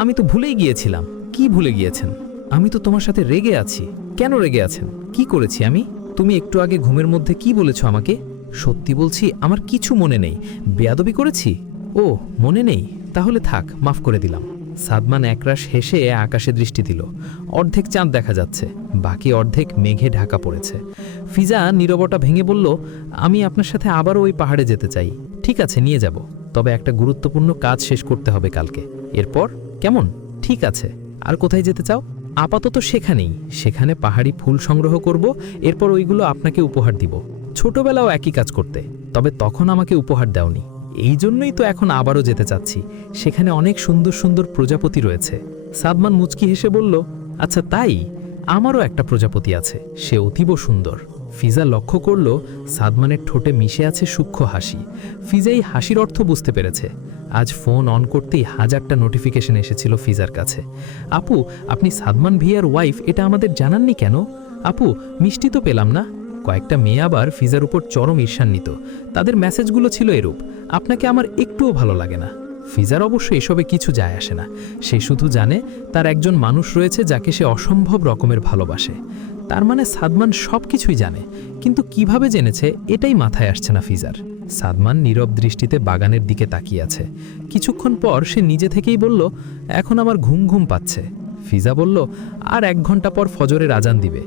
আমি তো ভুলেই গিয়েছিলাম। কি ভুলে গিয়েছেন? আমি তো তোমার সাথে রেগে আছি। কেন রেগে আছেন? কি করেছি আমি? তুমি একটু আগে ঘুমের মধ্যে কি বলেছো আমাকে? সত্যি বলছি, আমার কিছু মনে নেই। বেয়াদবি করেছি? ও, মনে নেই? তাহলে থাক, মাফ করে দিলাম। সাদমান একরাশ হেসে আকাশে দৃষ্টি দিল। অর্ধেক চাঁদ দেখা যাচ্ছে, বাকি অর্ধেক মেঘে ঢাকা পড়েছে। ফিজা নীরবতা ভেঙে বলল, আমি আপনার সাথে আবারও ওই পাহাড়ে যেতে চাই। ঠিক আছে, নিয়ে যাব, তবে একটা গুরুত্বপূর্ণ কাজ শেষ করতে হবে কালকে। এরপর কেমন? ঠিক আছে। আর কোথায় যেতে চাও? আপাতত সেখানেই। সেখানে পাহাড়ি ফুল সংগ্রহ করব, এরপর ওইগুলো আপনাকে উপহার দিব। ছোটবেলাও একই কাজ করতে, তবে তখন আমাকে উপহার দাওনি। এই জন্যই তো এখন আবারও যেতে চাচ্ছি। সেখানে অনেক সুন্দর সুন্দর প্রজাপতি রয়েছে। সাদমান মুচকি হেসে বলল, আচ্ছা তাই? আমারও একটা প্রজাপতি আছে, সে অতীব সুন্দর। ফিজা লক্ষ্য করল সাদমানের ঠোঁটে মিশে আছে সূক্ষ্ম হাসি। ফিজা এই হাসির অর্থ বুঝতে পেরেছে। আজ ফোন অন করতেই 1000টা নোটিফিকেশন এসেছিল ফিজার কাছে। আপু, আপনি সাদমান ভিয়ার ওয়াইফ, এটা আমাদের জানাননি কেন? আপু, মিষ্টি তো পেলাম না। কয়েকটা মেয়ে আবার ফিজার উপর চরম ঈর্ষান্বিত। তাদের মেসেজগুলো ছিল এরূপ, আপনাকে আমার একটুও ভালো লাগে না। ফিজার অবশ্য এসবে কিছু যায় আসে না। সে শুধু জানে তার একজন মানুষ রয়েছে যাকে সে অসম্ভব রকমের ভালোবাসে। তার মানে সাদমান সব কিছুই জানে, কিন্তু কিভাবে জেনেছে এটাই মাথায় আসছে না ফিজার। সাদমান নীরব দৃষ্টিতে বাগানের দিকে তাকিয়ে আছে। কিছুক্ষণ পর সে নিজে থেকেই বলল, এখন আমার ঘুম ঘুম পাচ্ছে। ফিজা বলল, আর 1 ঘন্টা পর ফজরের আজান দিবে।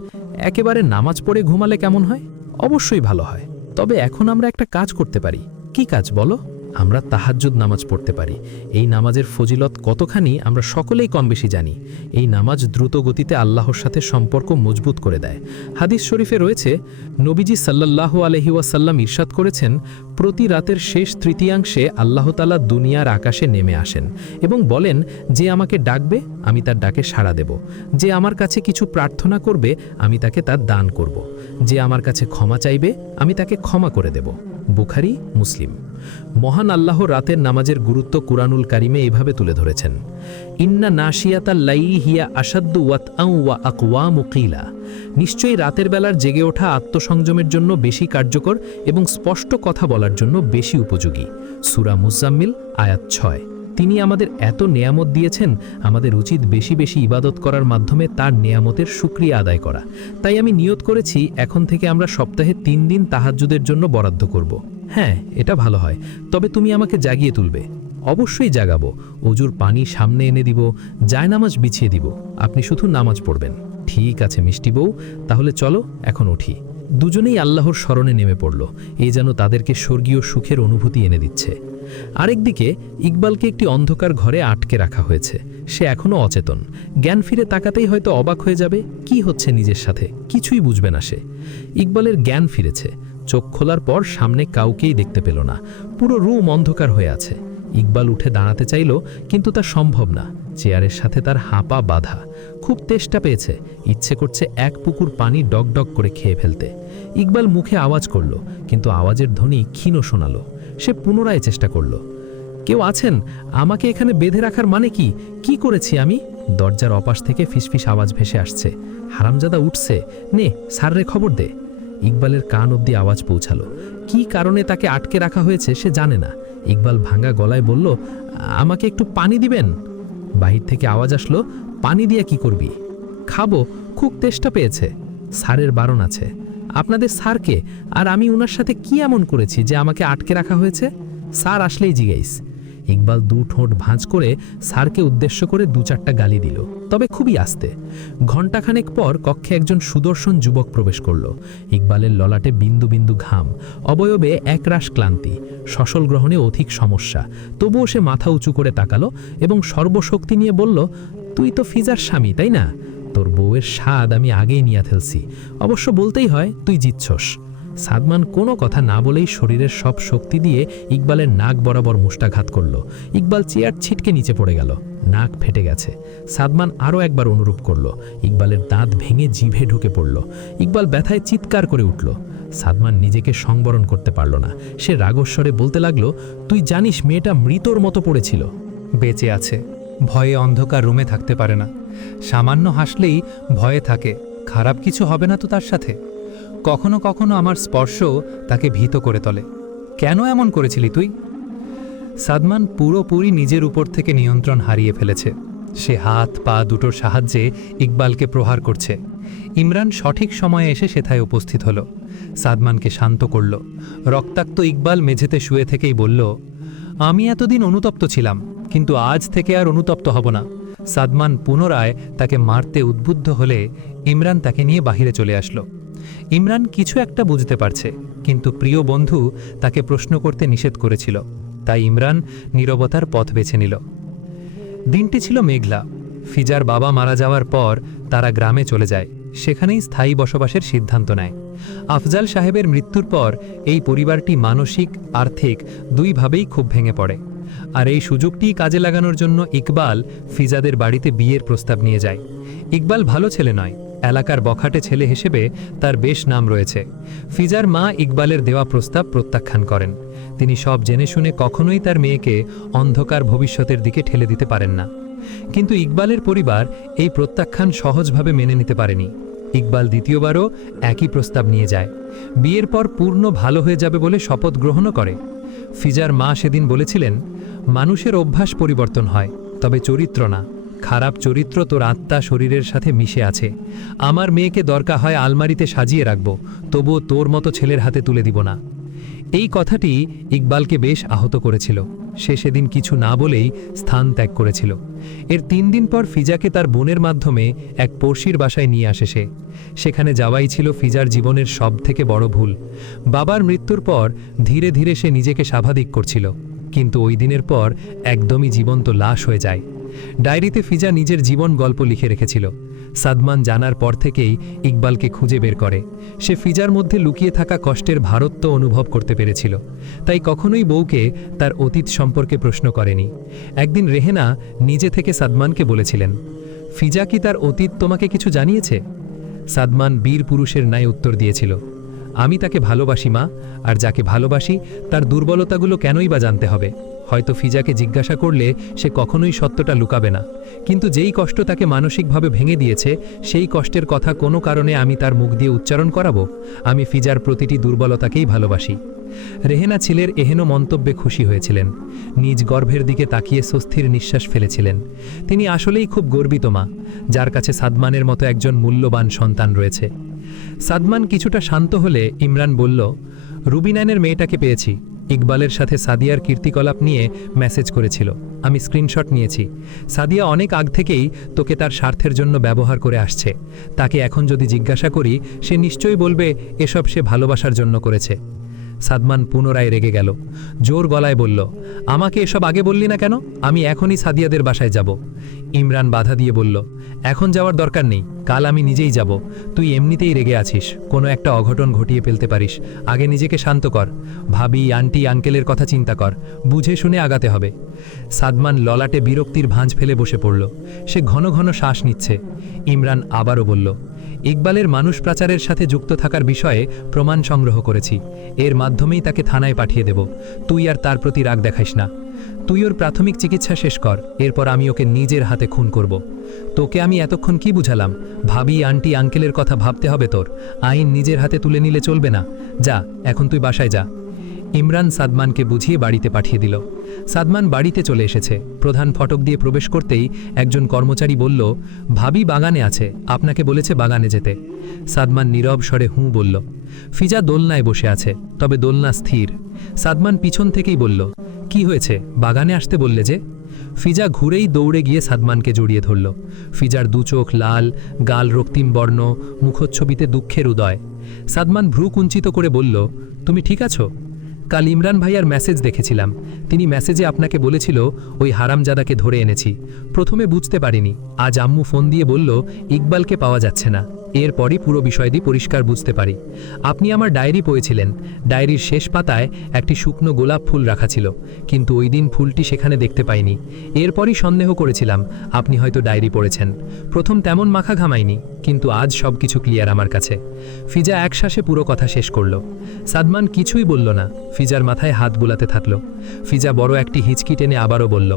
একেবারে নামাজ পড়ে ঘুমালে কেমন হয়? অবশ্যই ভালো হয়। তবে এখন আমরা একটা কাজ করতে পারি। কি কাজ বলো? আমরা তাহাজ্জুদ নামাজ পড়তে পারি। এই নামাজের ফজিলত কতখানি আমরা সকলেই কম বেশি জানি। এই নামাজ দ্রুত গতিতে আল্লাহর সাথে সম্পর্ক মজবুত করে দেয়। হাদিস শরীফে রয়েছে, নবীজি সাল্লাল্লাহু আলাইহি ওয়াসাল্লাম ইরশাদ করেছেন, প্রতি রাতের শেষ তৃতীয়াংশে আল্লাহ তাআলা দুনিয়ার আকাশে নেমে আসেন এবং বলেন, যে আমাকে ডাকবে আমি তার ডাকে সাড়া দেব, যে আমার কাছে কিছু প্রার্থনা করবে আমি তাকে তার দান করব, যে আমার কাছে ক্ষমা চাইবে আমি তাকে ক্ষমা করে দেব। বুখারী, মুসলিম। মহান আল্লাহ রাতের নামাজের গুরুত্ব কুরআনুল কারিমে এভাবে তুলে ধরেছেন, ইন্না নাশিয়াতাল লাইলি হিয়া আশাদ্দু ওয়াতআউ ওয়া আকওয়ামু কিলা। নিশ্চয়ই রাতের বেলার জেগে ওঠা আত্মসংযমের জন্য বেশি কার্যকর এবং স্পষ্ট কথা বলার জন্য বেশি উপযোগী। সূরা মুজাম্মিল আয়াত 6। তিনি আমাদের এত নেয়ামত দিয়েছেন, আমাদের উচিত বেশি বেশি ইবাদত করার মাধ্যমে তার নেয়ামতের শুকরিয়া আদায় করা। তাই আমি নিয়ত করেছি এখন থেকে আমরা সপ্তাহে 3 দিন তাহাজ্জুদের জন্য বরাদ্দ করব। হ্যাঁ, এটা ভালো হয়, তবে তুমি আমাকে জাগিয়ে তুলবে। অবশ্যই জাগাবো, অজুর পানি সামনে এনে দিব, জায়নামাজ বিছিয়ে দিব, আপনি শুধু নামাজ পড়বেন। ঠিক আছে মিষ্টি বউ, তাহলে চলো এখন উঠি। দুজনেই আল্লাহর স্মরণে নেমে পড়ল, এই যেন তাদেরকে স্বর্গীয় সুখের অনুভূতি এনে দিচ্ছে। আরেকদিকে ইকবালকে একটি অন্ধকার ঘরে আটকে রাখা হয়েছে। সে এখনও অচেতন। জ্ঞান ফিরে তাকাতেই হয়তো অবাক হয়ে যাবে, কি হচ্ছে নিজের সাথে, কিছুই বুঝবে না সে। ইকবালের জ্ঞান ফিরেছে। চোখ খোলার পর সামনে কাউকেই দেখতে পেল না। পুরো রুম অন্ধকার হয়ে আছে। ইকবাল উঠে দাঁড়াতে চাইল, কিন্তু তা সম্ভব না। চেয়ারের সাথে তার হাঁপা বাঁধা। খুব তেষ্টা পেয়েছে, ইচ্ছে করছে এক পুকুর পানি ডক ডক করে খেয়ে ফেলতে। ইকবাল মুখে আওয়াজ করল, কিন্তু আওয়াজের ধ্বনি ক্ষীণ শোনালো। সে পুনরায় চেষ্টা করল। কেউ আছেন? আমাকে এখানে বেঁধে রাখার মানে কি? কি করেছি আমি? দরজার অপাশ থেকে ফিসফিস আওয়াজ ভেসে আসছে। হারামজাদা উঠছে, নে স্যাররে খবর দে। ইকবালের কান অবধি আওয়াজ পৌঁছালো। কি কারণে তাকে আটকে রাখা হয়েছে সে জানে না। ইকবাল ভাঙা গলায় বলল, আমাকে একটু পানি দিবেন? বাহির থেকে আওয়াজ আসলো, পানি দিয়ে কি করবি? খাবো, খুব তেষ্টা পেয়েছে। স্যারের বারণ আছে। আপনাদের স্যারকে? আর আমি উনার সাথে কি এমন করেছি যে আমাকে আটকে রাখা হয়েছে? স্যার আসলেই জিজ্ঞাইস। ইকবাল 2 ঠোঁট ভাঁজ করে স্যারকে উদ্দেশ্য করে 2-4টা গালি দিল, তবে খুবই আস্তে। ঘণ্টাখানেক পর কক্ষে একজন সুদর্শন যুবক প্রবেশ করল। ইকবালের ললাটে বিন্দু বিন্দু ঘাম, অবয়বে একরাশ ক্লান্তি, সশল গ্রহণে অধিক সমস্যা। তবুও সে মাথা উঁচু করে তাকালো এবং সর্বশক্তি নিয়ে বলল, তুই তো ফিজার স্বামী, তাই না? তোর বউয়ের স্বাদ আমি আগেই নিয়ে ফেলছি। অবশ্য বলতেই হয়, তুই জিতছস। সাদমান কোনো কথা না বলেই শরীরের সব শক্তি দিয়ে ইকবালের নাক বরাবর মুষ্টাঘাত করল। ইকবাল চেয়ার ছিটকে নিচে পড়ে গেল, নাক ফেটে গেছে। সাদমান আরও একবার অনুরূপ করল। ইকবালের দাঁত ভেঙে জিভে ঢুকে পড়ল। ইকবাল ব্যথায় চিৎকার করে উঠল। সাদমান নিজেকে সংবরণ করতে পারল না। সে রাগস্বরে বলতে লাগলো, তুই জানিস মেয়েটা মৃতর মতো পড়েছিল। বেঁচে আছে, ভয়ে অন্ধকার রুমে থাকতে পারে না। সামান্য হাসলেই ভয়ে থাকে, খারাপ কিছু হবে না তো তার সাথে? কখনো কখনো আমার স্পর্শ তাকে ভীত করে তোলে। কেন এমন করেছিলি তুই? সাদমান পুরোপুরি নিজের উপর থেকে নিয়ন্ত্রণ হারিয়ে ফেলেছে। সে হাত পা দুটোর সাহায্যে ইকবালকে প্রহার করছে। ইমরান সঠিক সময়ে এসে সেথায় উপস্থিত হল। সাদমানকে শান্ত করল। রক্তাক্ত ইকবাল মেঝেতে শুয়ে থেকেই বলল, আমি এতদিন অনুতপ্ত ছিলাম, কিন্তু আজ থেকে আর অনুতপ্ত হব না। সাদমান পুনরায় তাকে মারতে উদ্বুদ্ধ হলে ইমরান তাকে নিয়ে বাহিরে চলে আসলো। ইমরান কিছু একটা বুঝতে পারছে, কিন্তু প্রিয় বন্ধু তাকে প্রশ্ন করতে নিষেধ করেছিল, তাই ইমরান নীরবতার পথ বেছে নিল। দিনটি ছিল মেঘলা। ফিজার বাবা মারা যাওয়ার পর তারা গ্রামে চলে যায়, সেখানেই স্থায়ী বসবাসের সিদ্ধান্ত নেয়। আফজাল সাহেবের মৃত্যুর পর এই পরিবারটি মানসিক আর্থিক দুইভাবেই খুব ভেঙে পড়ে। আর এই সুযোগটি কাজে লাগানোর জন্য ইকবাল ফিজাদের বাড়িতে বিয়ের প্রস্তাব নিয়ে যায়। ইকবাল ভালো ছেলে নয়, এলাকার বখাটে ছেলে হিসেবে তার বেশ নাম রয়েছে। ফিজার মা ইকবালের দেওয়া প্রস্তাব প্রত্যাখ্যান করেন। তিনি সব জেনে শুনে কখনোই তার মেয়েকে অন্ধকার ভবিষ্যতের দিকে ঠেলে দিতে পারেন না। কিন্তু ইকবালের পরিবার এই প্রত্যাখ্যান সহজভাবে মেনে নিতে পারেনি। ইকবাল দ্বিতীয়বারও একই প্রস্তাব নিয়ে যায়। বিয়ের পর পূর্ণ ভালো হয়ে যাবে বলে শপথ গ্রহণও করে। ফিজার মা সেদিন বলেছিলেন, মানুষের অভ্যাস পরিবর্তন হয়, তবে চরিত্র না। খারাপ চরিত্র তোর আত্মা শরীরের সাথে মিশে আছে। আমার মেয়েকে দরকার হয় আলমারিতে সাজিয়ে রাখব, তবুও তোর মতো ছেলের হাতে তুলে দিব না। এই কথাটি ইকবালকে বেশ আহত করেছিল। সে সেদিন কিছু না বলেই স্থান ত্যাগ করেছিল। এর 3 দিন পর ফিজাকে তার বোনের মাধ্যমে এক পড়শির বাসায় নিয়ে আসে সে। সেখানে যাওয়াই ছিল ফিজার জীবনের সবথেকে বড় ভুল। বাবার মৃত্যুর পর ধীরে ধীরে সে নিজেকে স্বাভাবিক করছিল, কিন্তু ওই দিনের পর একদমই জীবন্ত লাশ হয়ে যায়। ডায়েরিতে ফিজা নিজের জীবন গল্প লিখে রেখেছিল। সাদমান জানার পর থেকেই ইকবালকে খুঁজে বের করে। সে ফিজার মধ্যে লুকিয়ে থাকা কষ্টের ভারত্ব অনুভব করতে পেরেছিল, তাই কখনোই বউকে তার অতীত সম্পর্কে প্রশ্ন করেনি। একদিন রেহেনা নিজে থেকে সাদমানকে বলেছিলেন, ফিজা কি তার অতীত তোমাকে কিছু জানিয়েছে? সাদমান বীর পুরুষের ন্যায় উত্তর দিয়েছিল, আমি তাকে ভালোবাসি মা, আর যাকে ভালোবাসি তার দুর্বলতাগুলো কেনই বা জানতে হবে। হয়তো ফিজাকে জিজ্ঞাসা করলে সে কখনোই সত্যটা লুকাবে না, কিন্তু যেই কষ্ট তাকে মানসিকভাবে ভেঙে দিয়েছে সেই কষ্টের কথা কোনো কারণে আমি তার মুখ দিয়ে উচ্চারণ করাবো? আমি ফিজার প্রতিটি দুর্বলতাকেই ভালোবাসি। রেহেনা ছেলের এহেন মন্তব্যে খুশি হয়েছিলেন, নিজ গর্ভের দিকে তাকিয়ে স্বস্তির নিঃশ্বাস ফেলেছিলেন। তিনি আসলেই খুব গর্বিত মা, যার কাছে সাদমানের মতো একজন মূল্যবান সন্তান রয়েছে। সাদমান কিছুটা শান্ত হলে ইমরান বলল, রুবিনানের মেয়েটাকে পেয়েছি। ইকবালের সাথে সাদিয়ার কীর্তিকলাপ নিয়ে মেসেজ করেছিল, আমি স্ক্রিনশট নিয়েছি। সাদিয়া অনেক আগ থেকেই তোকে তার স্বার্থের জন্য ব্যবহার করে আসছে। তাকে এখন যদি জিজ্ঞাসা করি, সে নিশ্চয়ই বলবে এসব সে ভালোবাসার জন্য করেছে। সাদমান পুনরায় রেগে গেল, জোর গলায় বলল, আমাকে এসব আগে বললি না কেন? আমি এখনই সাদিয়াদের বাসায় যাব। ইমরান বাধা দিয়ে বলল, এখন যাওয়ার দরকার নেই, কাল আমি নিজেই যাব। তুই এমনিতেই রেগে আছিস, কোনো একটা অঘটন ঘটিয়ে ফেলতে পারিস। আগে নিজেকে শান্ত কর, ভাবি আন্টি আঙ্কেলের কথা চিন্তা কর, বুঝে শুনে আগাতে হবে। সাদমান ললাটে বিরক্তির ভাঁজ ফেলে বসে পড়ল, সে ঘন ঘন শ্বাস নিচ্ছে। ইমরান আবারও বলল, ইকবালের মানুষ পাচারের সাথে যুক্ত থাকার বিষয়ে প্রমাণ সংগ্রহ করেছি, এর মাধ্যমেই তাকে থানায় পাঠিয়ে দেব। তুই আর তার প্রতি রাগ দেখাইস না। তুই ওর প্রাথমিক চিকিৎসা শেষ কর, এরপর আমি ওকে নিজের হাতে খুন করব। তোকে আমি এতক্ষণ কি বুঝালাম? ভাবি আন্টি আঙ্কেলের কথা ভাবতে হবে তোর, আইন নিজের হাতে তুলে নিলে চলবে না। যা, এখন তুই বাসায় যা। ইমরান সাদমানকে বুঝিয়ে বাড়িতে পাঠিয়ে দিল। সাদমান বাড়িতে চলে এসেছে। প্রধান ফটক দিয়ে প্রবেশ করতেই একজন কর্মচারী বলল, ভাবি বাগানে আছে, আপনাকে বলেছে বাগানে যেতে। সাদমান নীরব স্বরে হুঁ বলল। ফিজা দোলনায় বসে আছে, তবে দোলনা স্থির। সাদমান পিছন থেকেই বলল, কি হয়েছে, বাগানে আসতে বললে যে? ফিজা ঘুরেই দৌড়ে গিয়ে সাদমানকে জড়িয়ে ধরল। ফিজার দু চোখ লাল, গাল রক্তিম বর্ণ, মুখচ্ছবিতে দুঃখের উদয়। সাদমান ভ্রু কুঞ্চিত করে বলল, তুমি ঠিক আছো? কাল ইমরান ভাইয়ার মেসেজ দেখেছিলাম, তিনি মেসেজে আপনাকে বলেছিল ওই হারামজাদাকে ধরে এনেছি। প্রথমে বুঝতে পারিনি, আজ আম্মু ফোন দিয়ে বলল ইকবালকে পাওয়া যাচ্ছে না। এরপরই পুরো বিষয়টি পরিষ্কার বুঝতে পারি। আপনি আমার ডায়েরি পড়েছিলেন, ডায়েরির শেষ পাতায় একটি শুকনো গোলাপ ফুল রাখা ছিল, কিন্তু ওই দিন ফুলটি সেখানে দেখতে পাইনি। এরপরই সন্দেহ করেছিলাম আপনি হয়তো ডায়েরি পড়েছেন। প্রথম তেমন মাথা ঘামাইনি, কিন্তু আজ সব কিছু ক্লিয়ার আমার কাছে। ফিজা একশ্বাসে পুরো কথা শেষ করল। সাদমান কিছুই বলল না, ফিজার মাথায় হাত বুলাতে থাকল। ফিজা বড় একটি হিচকি টেনে আবারও বলল,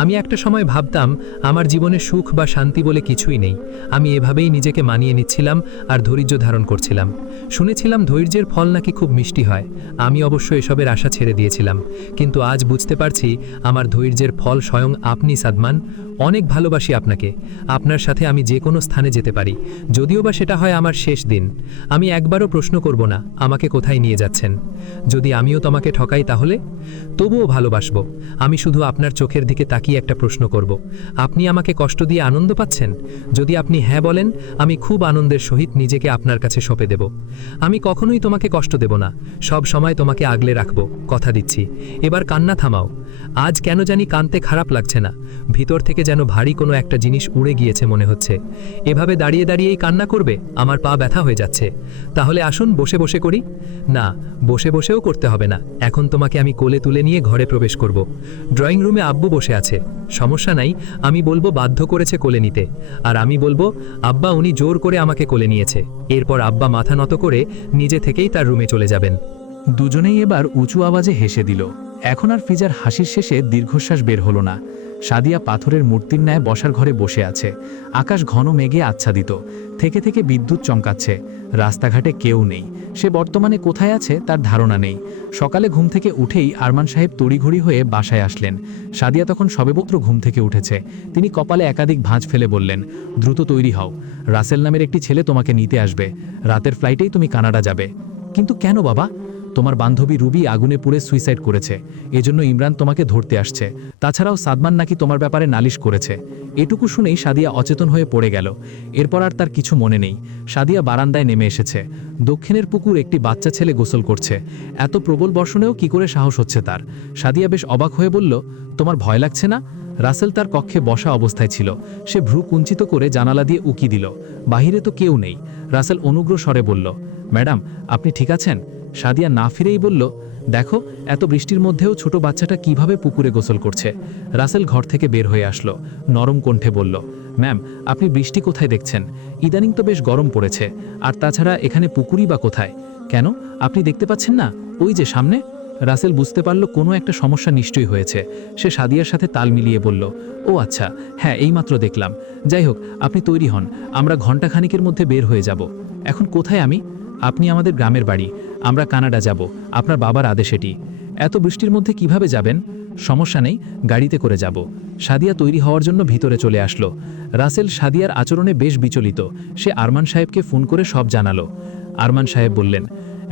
আমি একটা সময় ভাবতাম আমার জীবনে সুখ বা শান্তি বলে কিছুই নেই। আমি এভাবেই নিজেকে মানিয়ে নিচ্ছিলাম আর ধৈর্য ধারণ করছিলাম। শুনেছিলাম ধৈর্যের ফল নাকি খুব মিষ্টি হয়। আমি অবশ্য এসবের আশা ছেড়ে দিয়েছিলাম, কিন্তু আজ বুঝতে পারছি আমার ধৈর্যের ফল স্বয়ং আপনি সাদমান। অনেক ভালোবাসি আপনাকে। আপনার সাথে আমি যে কোনো স্থানে যেতে পারি, যদিও বা সেটা হয় আমার শেষ দিন। আমি একবারও প্রশ্ন করব না আমাকে কোথায় নিয়ে যাচ্ছেন। যদি আমিও তোমাকে ঠকাই তাহলে? তবুও ভালোবাসব। আমি শুধু আপনার চোখের দিকে তাকিয়ে একটা প্রশ্ন করব, আপনি আমাকে কষ্ট দিয়ে আনন্দ পাচ্ছেন? যদি আপনি হ্যাঁ বলেন, আমি খুব আনন্দের সহিত নিজেকে আপনার কাছে সঁপে দেব। আমি কখনোই তোমাকে কষ্ট দেব না, সব সময় তোমাকে আগলে রাখব, কথা দিচ্ছি। এবার কান্না থামাও। আজ কেন জানি কানতে খারাপ লাগছে না, ভিতর থেকে যেন ভারী কোনো একটা জিনিস উড়ে গিয়েছে মনে হচ্ছে। এভাবে দাঁড়িয়ে দাঁড়িয়েই কান্না করবে? আমার পা ব্যথা হয়ে যাচ্ছে। তাহলে আসুন বসে বসে করি। না, বসে বসেও করতে হবে না, এখন তোমাকে আমি কোলে তুলে নিয়ে ঘরে প্রবেশ করব। ড্রয়িং রুমে আব্বু বসে আছে, সমস্যা নাই। আমি বলবো বাধ্য করেছে কোলে নিতে, আর আমি বলবো আব্বা উনি জোর করে আমাকে কোলে নিয়েছে। এরপর আব্বা মাথা নত করে নিজে থেকেই তার রুমে চলে যাবেন। দুজনেই এবার উঁচু আওয়াজে হেসে দিল। এখন আর ফিজার হাসির শেষে দীর্ঘশ্বাস বের হলো না। সাদিয়া পাথরের মূর্তির ন্যায় বসার ঘরে বসে আছে। আকাশ ঘন মেঘে আচ্ছাদিত, থেকে থেকে বিদ্যুৎ চমকাচ্ছে। রাস্তাঘাটে কেউ নেই। সে বর্তমানে কোথায় আছে তার ধারণা নেই। সকালে ঘুম থেকে উঠেই আরমান সাহেব তড়িঘড়ি হয়ে বাসায় আসলেন। সাদিয়া তখন সবেমাত্র ঘুম থেকে উঠেছে। তিনি কপালে একাধিক ভাঁজ ফেলে বললেন, দ্রুত তৈরি হও, রাসেল নামের একটি ছেলে তোমাকে নিতে আসবে। রাতের ফ্লাইটেই তুমি কানাডা যাবে। কিন্তু কেন বাবা? তোমার বান্ধবী রুবি আগুনে পুড়ে সুইসাইড করেছে, এজন্য ইমরান তোমাকে ধরতে আসছে। তাছাড়াও সাদমান নাকি তোমার ব্যাপারে নালিশ করেছে। এটুকু শুনেই সাদিয়া অচেতন হয়ে পড়ে গেল। এরপর আর তার কিছু মনে নেই। সাদিয়া বারান্দায় নেমে এসেছে। দক্ষিণের পুকুর একটি বাচ্চা ছেলে গোসল করছে। এত প্রবল বর্ষণেও কি করে সাহস হচ্ছে তার? সাদিয়া বেশ অবাক হয়ে বলল, তোমার ভয় লাগছে না? রাসেল তার কক্ষে বসা অবস্থায় ছিল। সে ভ্রু কুঞ্চিত করে জানালা দিয়ে উকি দিল। বাহিরে তো কেউ নেই। রাসেল অনুগ্র স্বরে বলল, ম্যাডাম আপনি ঠিক আছেন? সাদিয়া না ফিরেই বলল, দেখো এত বৃষ্টির মধ্যেও ছোট বাচ্চাটা কিভাবে পুকুরে গোসল করছে। রাসেল ঘর থেকে বের হয়ে আসলো, নরম কণ্ঠে বলল, ম্যাম আপনি বৃষ্টি কোথায় দেখছেন? ইদানিং তো বেশ গরম পড়েছে, আর তাছাড়া এখানে পুকুরই বা কোথায়? কেন, আপনি দেখতে পাচ্ছেন না? ওই যে সামনে। রাসেল বুঝতে পারল কোনো একটা সমস্যা নিশ্চয়ই হয়েছে। সে সাদিয়ার সাথে তাল মিলিয়ে বলল, ও আচ্ছা, হ্যাঁ এইমাত্র দেখলাম। যাই হোক, আপনি তৈরি হন, আমরা ঘণ্টাখানিকের মধ্যে বের হয়ে যাব। এখন কোথায় আমি? আপনি আমাদের গ্রামের বাড়ি, আমরা কানাডা যাব, আপনার বাবার আদেশ এটি। এত বৃষ্টির মধ্যে কিভাবে যাবেন? সমস্যা নেই, গাড়িতে করে যাব। সাদিয়া তৈরি হওয়ার জন্য ভিতরে চলে আসলো। রাসেল সাদিয়ার আচরণে বেশ বিচলিত। সে আরমান সাহেবকে ফোন করে সব জানালো। আরমান সাহেব বললেন,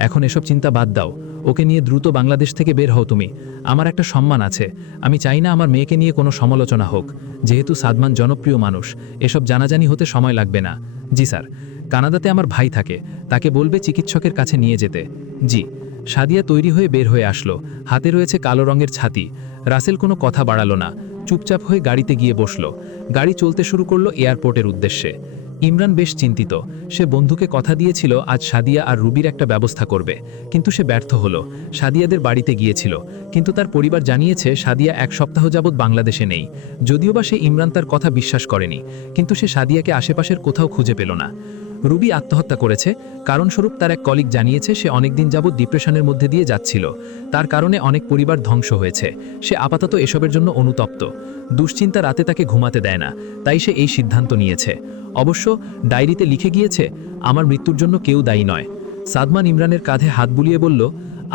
এখন এসব চিন্তা বাদ দাও, ওকে নিয়ে দ্রুত বাংলাদেশ থেকে বের হও তুমি। আমার একটা সম্মান আছে, আমি চাই না আমার মেয়েকে নিয়ে কোনো সমালোচনা হোক। যেহেতু সাদমান জনপ্রিয় মানুষ, এসব জানাজানি হতে সময় লাগবে না। জি স্যার। কানাডাতে আমার ভাই থাকে, তাকে বলবে চিকিৎসকের কাছে নিয়ে যেতে। জি। সাদিয়া তৈরি হয়ে বের হয়ে আসলো, হাতে রয়েছে কালো রঙের ছাতি। রাসেল কোনো কথা বাড়ালো না, চুপচাপ হয়ে গাড়িতে গিয়ে বসলো। গাড়ি চলতে শুরু করলো এয়ারপোর্টের উদ্দেশ্যে। ইমরান বেশ চিন্তিত। সে বন্ধুকে কথা দিয়েছিল আজ সাদিয়া আর রুবির একটা ব্যবস্থা করবে, কিন্তু সে ব্যর্থ হলো। সাদিয়াদের বাড়িতে গিয়েছিল, কিন্তু তার পরিবার জানিয়েছে সাদিয়া 1 সপ্তাহ যাবৎ বাংলাদেশে নেই। যদিওবা সে ইমরান তার কথা বিশ্বাস করেনি, কিন্তু সে সাদিয়াকে আশেপাশের কোথাও খুঁজে পেল না। রুবি আত্মহত্যা করেছে, কারণস্বরূপ তার এক কলিগ জানিয়েছে সে অনেকদিন যাবৎ ডিপ্রেশনের মধ্যে দিয়ে যাচ্ছিল। তার কারণে অনেক পরিবার ধ্বংস হয়েছে। সে আপাতত এসবের জন্য অনুতপ্ত। দুশ্চিন্তা রাতে তাকে ঘুমাতে দেয় না, তাই সে এই সিদ্ধান্ত নিয়েছে। অবশ্য ডায়েরিতে লিখে গিয়েছে, আমার মৃত্যুর জন্য কেউ দায়ী নয়। সাদমান ইমরানের কাঁধে হাত বুলিয়ে বলল,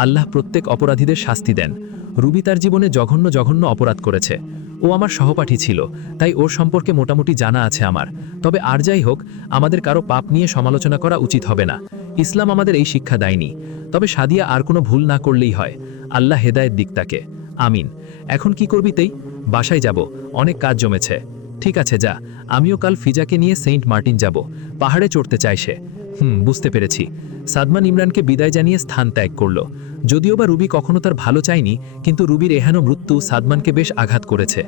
আল্লাহ প্রত্যেক অপরাধীদের শাস্তি দেন। রুবি তার জীবনে জঘন্য জঘন্য অপরাধ করেছে। ও আমার সহপাঠী ছিল, তাই ওর সম্পর্কে মোটামুটি জানা আছে আমার। তবে আর যাই হোক, আমাদের কারো পাপ নিয়ে সমালোচনা করা উচিত হবে না। ইসলাম আমাদের এই শিক্ষা দেয়নি। তবে সাদিয়া আর কোনো ভুল না করলেই হয়। আল্লাহ হেদায়েত দিক তাকে। আমিন। এখন কি করবি তেই? বাসায় যাব, অনেক কাজ জমেছে। ঠিক আছে যা, আমিও কাল ফিজাকে নিয়ে সেন্ট মার্টিন যাব। পাহাড়ে চড়তে চায় সে। বুঝতে পেরেছি। সাদমান ইমরানকে বিদায় জানিয়ে স্থান ত্যাগ করল। যদিও বা রুবি কখনো তার ভালো চায়নি, কিন্তু রুবির এহেন মৃত্যু সাদমানকে বেশ আঘাত করেছে।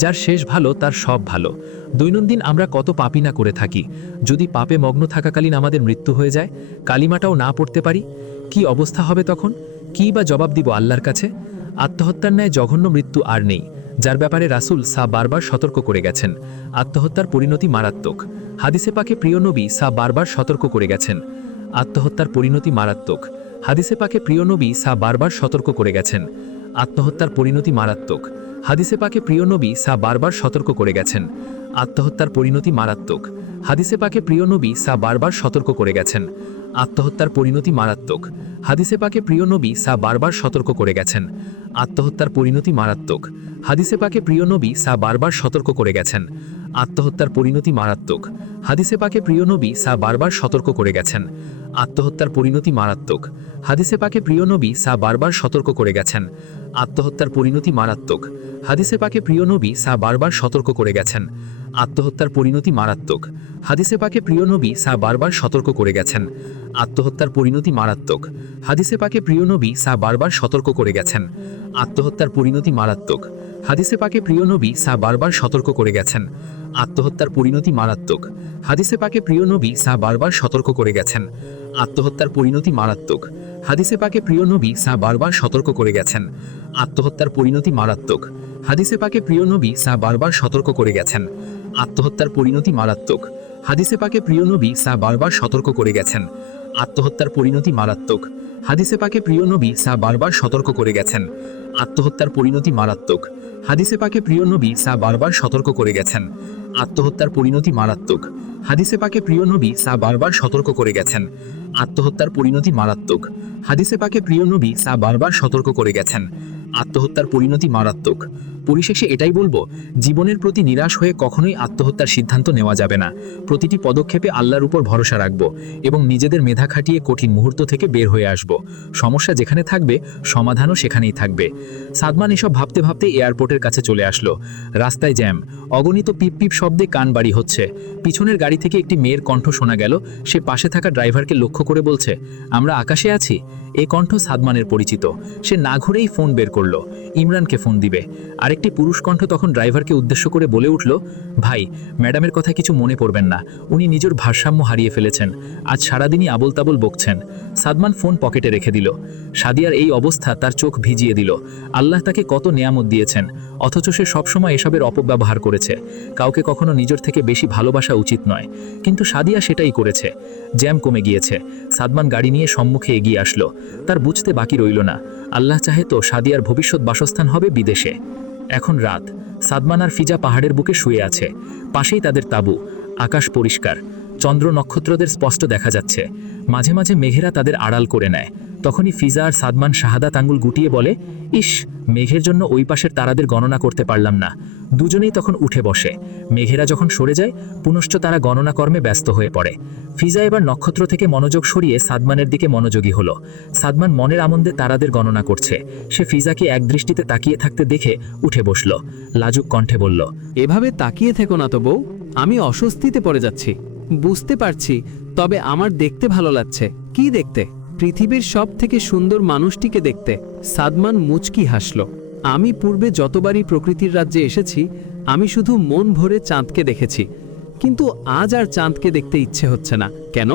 যার শেষ ভালো তার সব ভালো। দৈনন্দিন আমরা কত পাপই না করে থাকি। যদি পাপে মগ্ন থাকাকালীন আমাদের মৃত্যু হয়ে যায়, কালিমাটাও না পড়তে পারি, কি অবস্থা হবে তখন? কী বা জবাব দিব আল্লাহর কাছে? আত্মহত্যার ন্যায় জঘন্য মৃত্যু আর নেই, যার ব্যাপারে রাসূল বারবার সতর্ক করে গেছেন। আত্মহত্যার পরিণতি মারাত্মক। হাদিসে পাকে প্রিয় নবী বারবার সতর্ক করে গেছেন। আত্মহত্যার পরিণতি মারাত্মক। হাদিসে পাকে প্রিয় নবী বারবার সতর্ক করে গেছেন। আত্মহত্যার পরিণতি মারাত্মক। হাদিসে পাকে প্রিয় নবী বারবার সতর্ক করে গেছেন। আত্মহত্যার পরিণতি মারাত্মক। হাদিসে পাকে প্রিয় নবী বারবার সতর্ক করে গেছেন। আত্মহত্যার পরিণতি মারাত্মক। হাদিসে পাকে প্রিয় নবী বারবার সতর্ক করে গেছেন। আত্মহত্যার পরিণতি মারাত্মক। হাদিসে পাকে প্রিয় নবী বারবার সতর্ক করে গেছেন। আত্মহত্যার পরিণতি মারাত্মক। হাদিসে পাকে প্রিয় নবী বারবার সতর্ক করে গেছেন। আত্মহত্যার পরিণতি মারাত্মক। হাদিসে পাকে প্রিয় নবী বারবার সতর্ক করে গেছেন। আত্মহত্যার পরিণতি মারাত্মক। হাদিসে পাকে প্রিয় নবী বারবার সতর্ক করে গেছেন। আত্মহত্যার পরিণতি মারাত্মক। হাদিসে পাকে প্রিয় নবী বারবার সতর্ক করে গেছেন। আত্মহত্যার পরিণতি মারাত্মক। হাদিসে পাকে প্রিয় নবী বারবার সতর্ক করে গেছেন। আত্মহত্যার পরিণতি মারাত্মক। হাদিসে পাকে প্রিয় নবী বারবার সতর্ক করে গেছেন। আত্মহত্যার পরিণতি মারাত্মক। হাদিসে পাকে প্রিয় নবী বারবার সতর্ক করে গেছেন। আত্মহত্যার পরিণতি মারাত্মক। হাদিসে পাকে প্রিয় নবী বারবার সতর্ক করে গেছেন। আত্মহত্যার পরিণতি মারাত্মক। হাদিসে পাকে প্রিয় নবী বারবার সতর্ক করে গেছেন। আত্মহত্যার পরিণতি মারাত্মক। হাদিসে পাকে প্রিয় নবী বারবার সতর্ক করে গেছেন। আত্মহত্যার পরিণতি মারাত্মক। হাদিসে পাকে প্রিয় নবী বারবার সতর্ক করে গেছেন। আত্মহত্যার পরিণতি মারাত্মক। হাদিসে পাকে প্রিয় নবী বারবার সতর্ক করে গেছেন। আত্মহত্যার পরিণতি মারাত্মক। হাদিসে পাকে প্রিয় নবী বারবার সতর্ক করে গেছেন। আত্মহত্যার পরিণতি মারাত্মক। হাদিসে পাকে প্রিয় নবী বারবার সতর্ক করে গেছেন। আত্মহত্যার পরিণতি মারাত্মক। পরিশেষে এটাই বলবো, জীবনের প্রতি নিরাশ হয়ে কখনোই আত্মহত্যার সিদ্ধান্ত নেওয়া যাবে না। প্রতিটি পদক্ষেপে আল্লাহর উপর ভরসা রাখব এবং নিজেদের মেধা খাটিয়ে কঠিন মুহূর্ত থেকে বের হয়ে আসব। সমস্যা যেখানে থাকবে, সমাধানও সেখানেই থাকবে। সাদমান এসব ভাবতে ভাবতে এয়ারপোর্টের কাছে চলে আসলো। রাস্তায় জ্যাম, অগণিত পিপ পিপ শব্দে কান বাড়ি হচ্ছে। পিছনের গাড়ি থেকে একটি মেয়ের কণ্ঠ শোনা গেল। সে পাশে থাকা ড্রাইভারকে লক্ষ্য করে বলছে, আমরা আকাশে আছি। এ কণ্ঠ সাদমানের পরিচিত। সে না ঘুরেই ফোন বের করলো। ইমরানকে ফোন দিবে। আরেক আরেকটি পুরুষ কণ্ঠ তখন ড্রাইভারকে উদ্দেশ্য করে বলে উঠল, ভাই, ম্যাডামের কথা কিছু মনে করবেন না, উনি নিজের ভারসাম্য হারিয়ে ফেলেছেন, আজ সারাদিনই আবোল তাবোল বকছেন। সাদমান ফোন পকেটে রেখে দিল। সাদিয়ার এই অবস্থা তার চোখ ভিজিয়ে দিল। আল্লাহ তাকে কত নেয়ামত দিয়েছেন, অথচ সে সবসময় এসবের অপব্যবহার করেছে। কাউকে কখনো নিজের থেকে বেশি ভালোবাসা উচিত নয়, কিন্তু সাদিয়া সেটাই করেছে। জ্যাম কমে গিয়েছে। সাদমান গাড়ি নিয়ে সম্মুখে এগিয়ে আসলো। তার বুঝতে বাকি রইল না, আল্লাহ চাহে তো সাদিয়ার ভবিষ্যৎ বাসস্থান হবে বিদেশে। এখন রাত। সাদমান আর ফিজা পাহাড়ের বুকে শুয়ে আছে। পাশেই তাদের তাঁবু। আকাশ পরিষ্কার, চন্দ্র নক্ষত্রদের স্পষ্ট দেখা যাচ্ছে। মাঝে মাঝে মেঘেরা তাদের আড়াল করে নেয়। তখনই ফিজা আর সাদমান শাহাদাত আঙ্গুল গুটিয়ে বলে, ইস, মেঘের জন্য ওই পাশের তারাদের গণনা করতে পারলাম না। দুজনেই তখন উঠে বসে। মেঘেরা যখন সরে যায়, পুনশ্চ তারা গণনা কর্মে ব্যস্ত হয়ে পড়ে। ফিজা এবার নক্ষত্র থেকে মনোযোগ সরিয়ে সাদমানের দিকে মনোযোগী হলো। সাদমান মনের আনন্দে তারাদের গণনা করছে। সে ফিজাকে একদৃষ্টিতে তাকিয়ে থাকতে দেখে উঠে বসল। লাজুক কণ্ঠে বলল, এভাবে তাকিয়ে থেকো না তো বউ, আমি অস্বস্তিতে পড়ে যাচ্ছি। বুঝতে পারছি, তবে আমার দেখতে ভালো লাগছে। কি দেখতে? পৃথিবীর সব থেকে সুন্দর মানুষটিকে দেখতে। সাদমান মুচকি হাসল। আমি পূর্বে যতবারই প্রকৃতির রাজ্যে এসেছি, আমি শুধু মন ভরে চাঁদকে দেখেছি, কিন্তু আজ আর চাঁদকে দেখতে ইচ্ছে হচ্ছে না। কেন?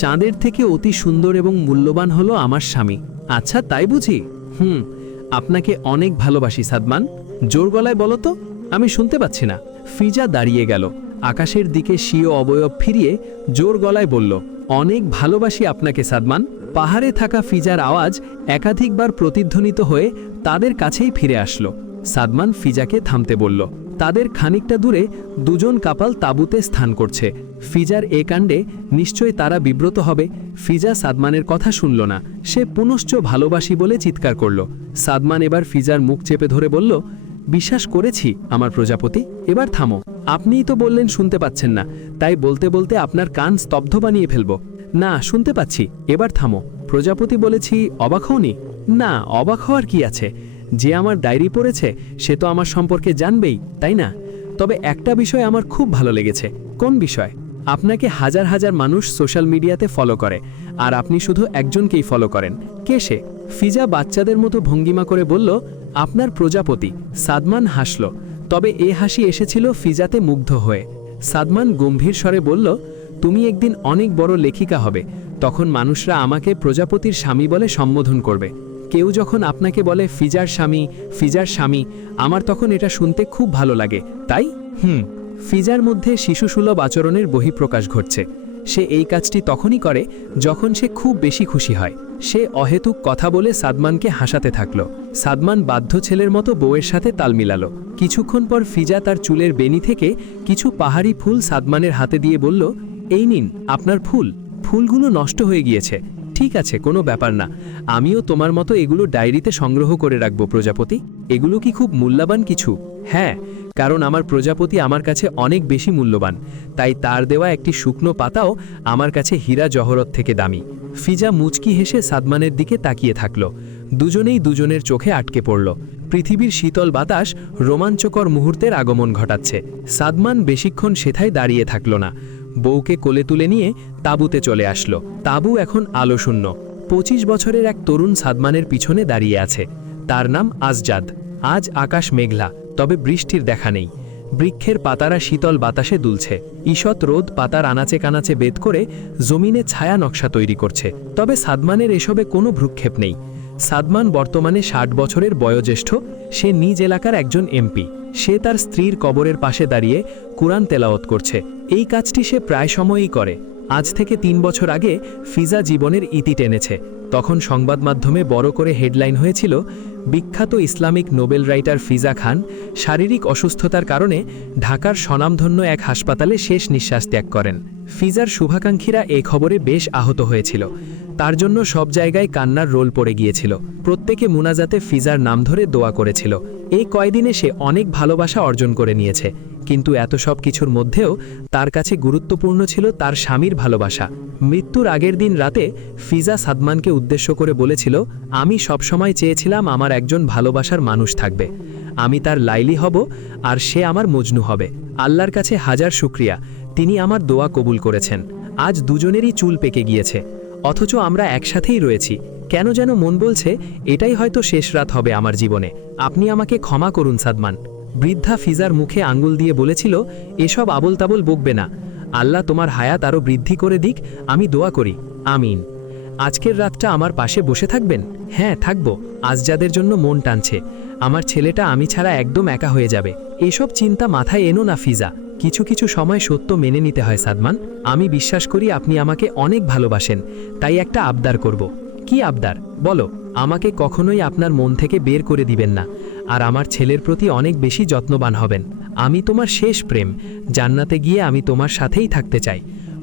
চাঁদের থেকে অতি সুন্দর এবং মূল্যবান হলো আমার স্বামী। আচ্ছা, তাই বুঝি? আপনাকে অনেক ভালোবাসি সাদমান। জোর গলায় বলো তো, আমি শুনতে পাচ্ছি না। ফিজা দাঁড়িয়ে গেল। আকাশের দিকে স্বীয় অবয়ব ফিরিয়ে জোর গলায় বলল, অনেক ভালোবাসি আপনাকে সাদমান। পাহাড়ে থাকা ফিজার আওয়াজ একাধিকবার প্রতিধ্বনিত হয়ে তাদের কাছেই ফিরে আসলো। সাদমান ফিজাকে থামতে বলল। তাদের খানিকটা দূরে দুজন কাপাল তাঁবুতে স্থান করছে। ফিজার এ কাণ্ডে নিশ্চয় তারা বিব্রত হবে। ফিজা সাদমানের কথা শুনল না। সে পুনশ্চ ভালোবাসি বলে চিৎকার করল। সাদমান এবার ফিজার মুখ চেপে ধরে বলল, বিশ্বাস করেছি আমার প্রজাপতি, এবার থামো। আপনিই তো বললেন শুনতে পাচ্ছেন না, তাই বলতে বলতে আপনার কান স্তব্ধ বানিয়ে ফেলব। না, শুনতে পাচ্ছি, এবার থামো। প্রজাপতি বলেছি, অবাক হওনি? না, অবাক হওয়ার কি আছে? যে আমার ডায়েরি পড়েছে সে তো আমার সম্পর্কে জানবেই, তাই না? তবে একটা বিষয় আমার খুব ভালো লেগেছে। কোন বিষয়? আপনাকে হাজার হাজার মানুষ সোশ্যাল মিডিয়াতে ফলো করে, আর আপনি শুধু একজনকেই ফলো করেন। কে সে? ফিজা বাচ্চাদের মতো ভঙ্গিমা করে বলল, আপনার প্রজাপতি। সাদমান হাসল, তবে এ হাসি এসেছিল ফিজাতে মুগ্ধ হয়ে। সাদমান গম্ভীর স্বরে বলল, তুমি একদিন অনেক বড় লেখিকা হবে, তখন মানুষরা আমাকে প্রজাপতির স্বামী বলে সম্বোধন করবে। কেউ যখন আপনাকে বলে ফিজার স্বামী, ফিজার স্বামী, আমার তখন এটা শুনতে খুব ভালো লাগে, তাই? ফিজার মধ্যে শিশুসুলভ আচরণের বহিঃপ্রকাশ ঘটছে। সে এই কাজটি তখনই করে যখন সে খুব বেশি খুশি হয়। সে অহেতুক কথা বলে সাদমানকে হাসাতে থাকল। সাদমান বাধ্য ছেলের মতো বউয়ের সাথে তাল মিলালো। কিছুক্ষণ পর ফিজা তার চুলের বেনি থেকে কিছু পাহাড়ি ফুল সাদমানের হাতে দিয়ে বলল, এই নিন আপনার ফুল। ফুলগুলো নষ্ট হয়ে গিয়েছে। ঠিক আছে, কোনো ব্যাপার না, আমিও তোমার মতো এগুলো ডায়েরিতে সংগ্রহ করে রাখব প্রজাপতি। এগুলো কি খুব মূল্যবান কিছু? হ্যাঁ, কারণ আমার প্রজাপতি আমার কাছে অনেক বেশি মূল্যবান, তাই তার দেওয়া একটি শুকনো পাতাও আমার কাছে হীরা জহরত থেকে দামি। ফিজা মুচকি হেসে সাদমানের দিকে তাকিয়ে থাকল। দুজনেই দুজনের চোখে আটকে পড়ল। পৃথিবীর শীতল বাতাস রোমাঞ্চকর মুহূর্তের আগমন ঘটাচ্ছে। সাদমান বেশিক্ষণ সেথায় দাঁড়িয়ে থাকল না। বউকে কোলে তুলে নিয়ে তাঁবুতে চলে আসলো। তাঁবু এখন আলোশূন্য। 25 বছরের এক তরুণ সাদমানের পিছনে দাঁড়িয়ে আছে। তার নাম আজজাদ। আজ আকাশ মেঘলা, তবে বৃষ্টির দেখা নেই। বৃক্ষের পাতারা শীতল বাতাসে দুলছে। ঈষৎ রোদ পাতার আনাচে কানাচে বেদ করে জমিনে ছায়া নকশা তৈরি করছে। তবে সাদমানের এসবে কোনো ভ্রুক্ষেপ নেই। সাদমান বর্তমানে 60 বছরের বয়োজ্যেষ্ঠ। সে নিজ এলাকার একজন এমপি। সে তার স্ত্রীর কবরের পাশে দাঁড়িয়ে কুরআন তেলাওয়াত করছে। এই কাজটি সে প্রায় সময়ই করে। আজ থেকে 3 বছর আগে ফিজা জীবনের ইতি টেনেছে। তখন সংবাদ মাধ্যমে বড় করে হেডলাইন হয়েছিল, বিখ্যাত ইসলামিক নোবেল রাইটার ফিজা খান শারীরিক অসুস্থতার কারণে ঢাকার স্বনামধন্য এক হাসপাতালে শেষ নিঃশ্বাস ত্যাগ করেন। ফিজার শুভাকাঙ্ক্ষীরা এই খবরে বেশ আহত হয়েছিল। তার জন্য সব জায়গায় কান্নার রোল পড়ে গিয়েছিল। প্রত্যেকে মুনাজাতে ফিজার নাম ধরে দোয়া করেছিল। এই কয়দিনে সে অনেক ভালোবাসা অর্জন করে নিয়েছে, কিন্তু এত সব কিছুর মধ্যেও তার কাছে গুরুত্বপূর্ণ ছিল তার স্বামীর ভালোবাসা। মৃত্যুর আগের দিন রাতে ফিজা সাদমানকে উদ্দেশ্য করে বলেছিল, আমি সবসময় চেয়েছিলাম আমার একজন ভালোবাসার মানুষ থাকবে। আমি তার লাইলি হব আর সে আমার মজনু হবে। আল্লাহর কাছে হাজার শুকরিয়া, তিনি আমার দোয়া কবুল করেছেন। আজ দুজনেরই চুল পেকে গিয়েছে, অথচ আমরা একসাথেই রয়েছি। কেন যেন মন বলছে এটাই হয়তো শেষ রাত হবে আমার জীবনে। আপনি আমাকে ক্ষমা করুন সাদমান। বৃদ্ধা ফিজার মুখে আঙ্গুল দিয়ে বলেছিল, এসব আবোল তাবোল বকবে না। আল্লাহ তোমার হায়াত আরও বৃদ্ধি করে দিক, আমি দোয়া করি, আমিন। আজকের রাতটা আমার পাশে বসে থাকবেন? হ্যাঁ থাকব। আজ যাদের জন্য মন টানছে, আমার ছেলেটা আমি ছাড়া একদম একা হয়ে যাবে। এসব চিন্তা মাথায় এনো না ফিজা। কিছু কিছু সময় সত্য মেনে নিতে হয় সাদমান। আমি বিশ্বাস করি আপনি আমাকে অনেক ভালোবাসেন, তাই একটা আবদার করব। কি আবদার বলো? আমাকে কখনোই আপনার মন থেকে বের করে দিবেন না, আর আমার ছেলের প্রতি অনেক বেশি যত্নবান হবেন। আমি তোমার শেষ প্রেম, জান্নাতে গিয়ে আমি তোমার সাথেই থাকতে চাই।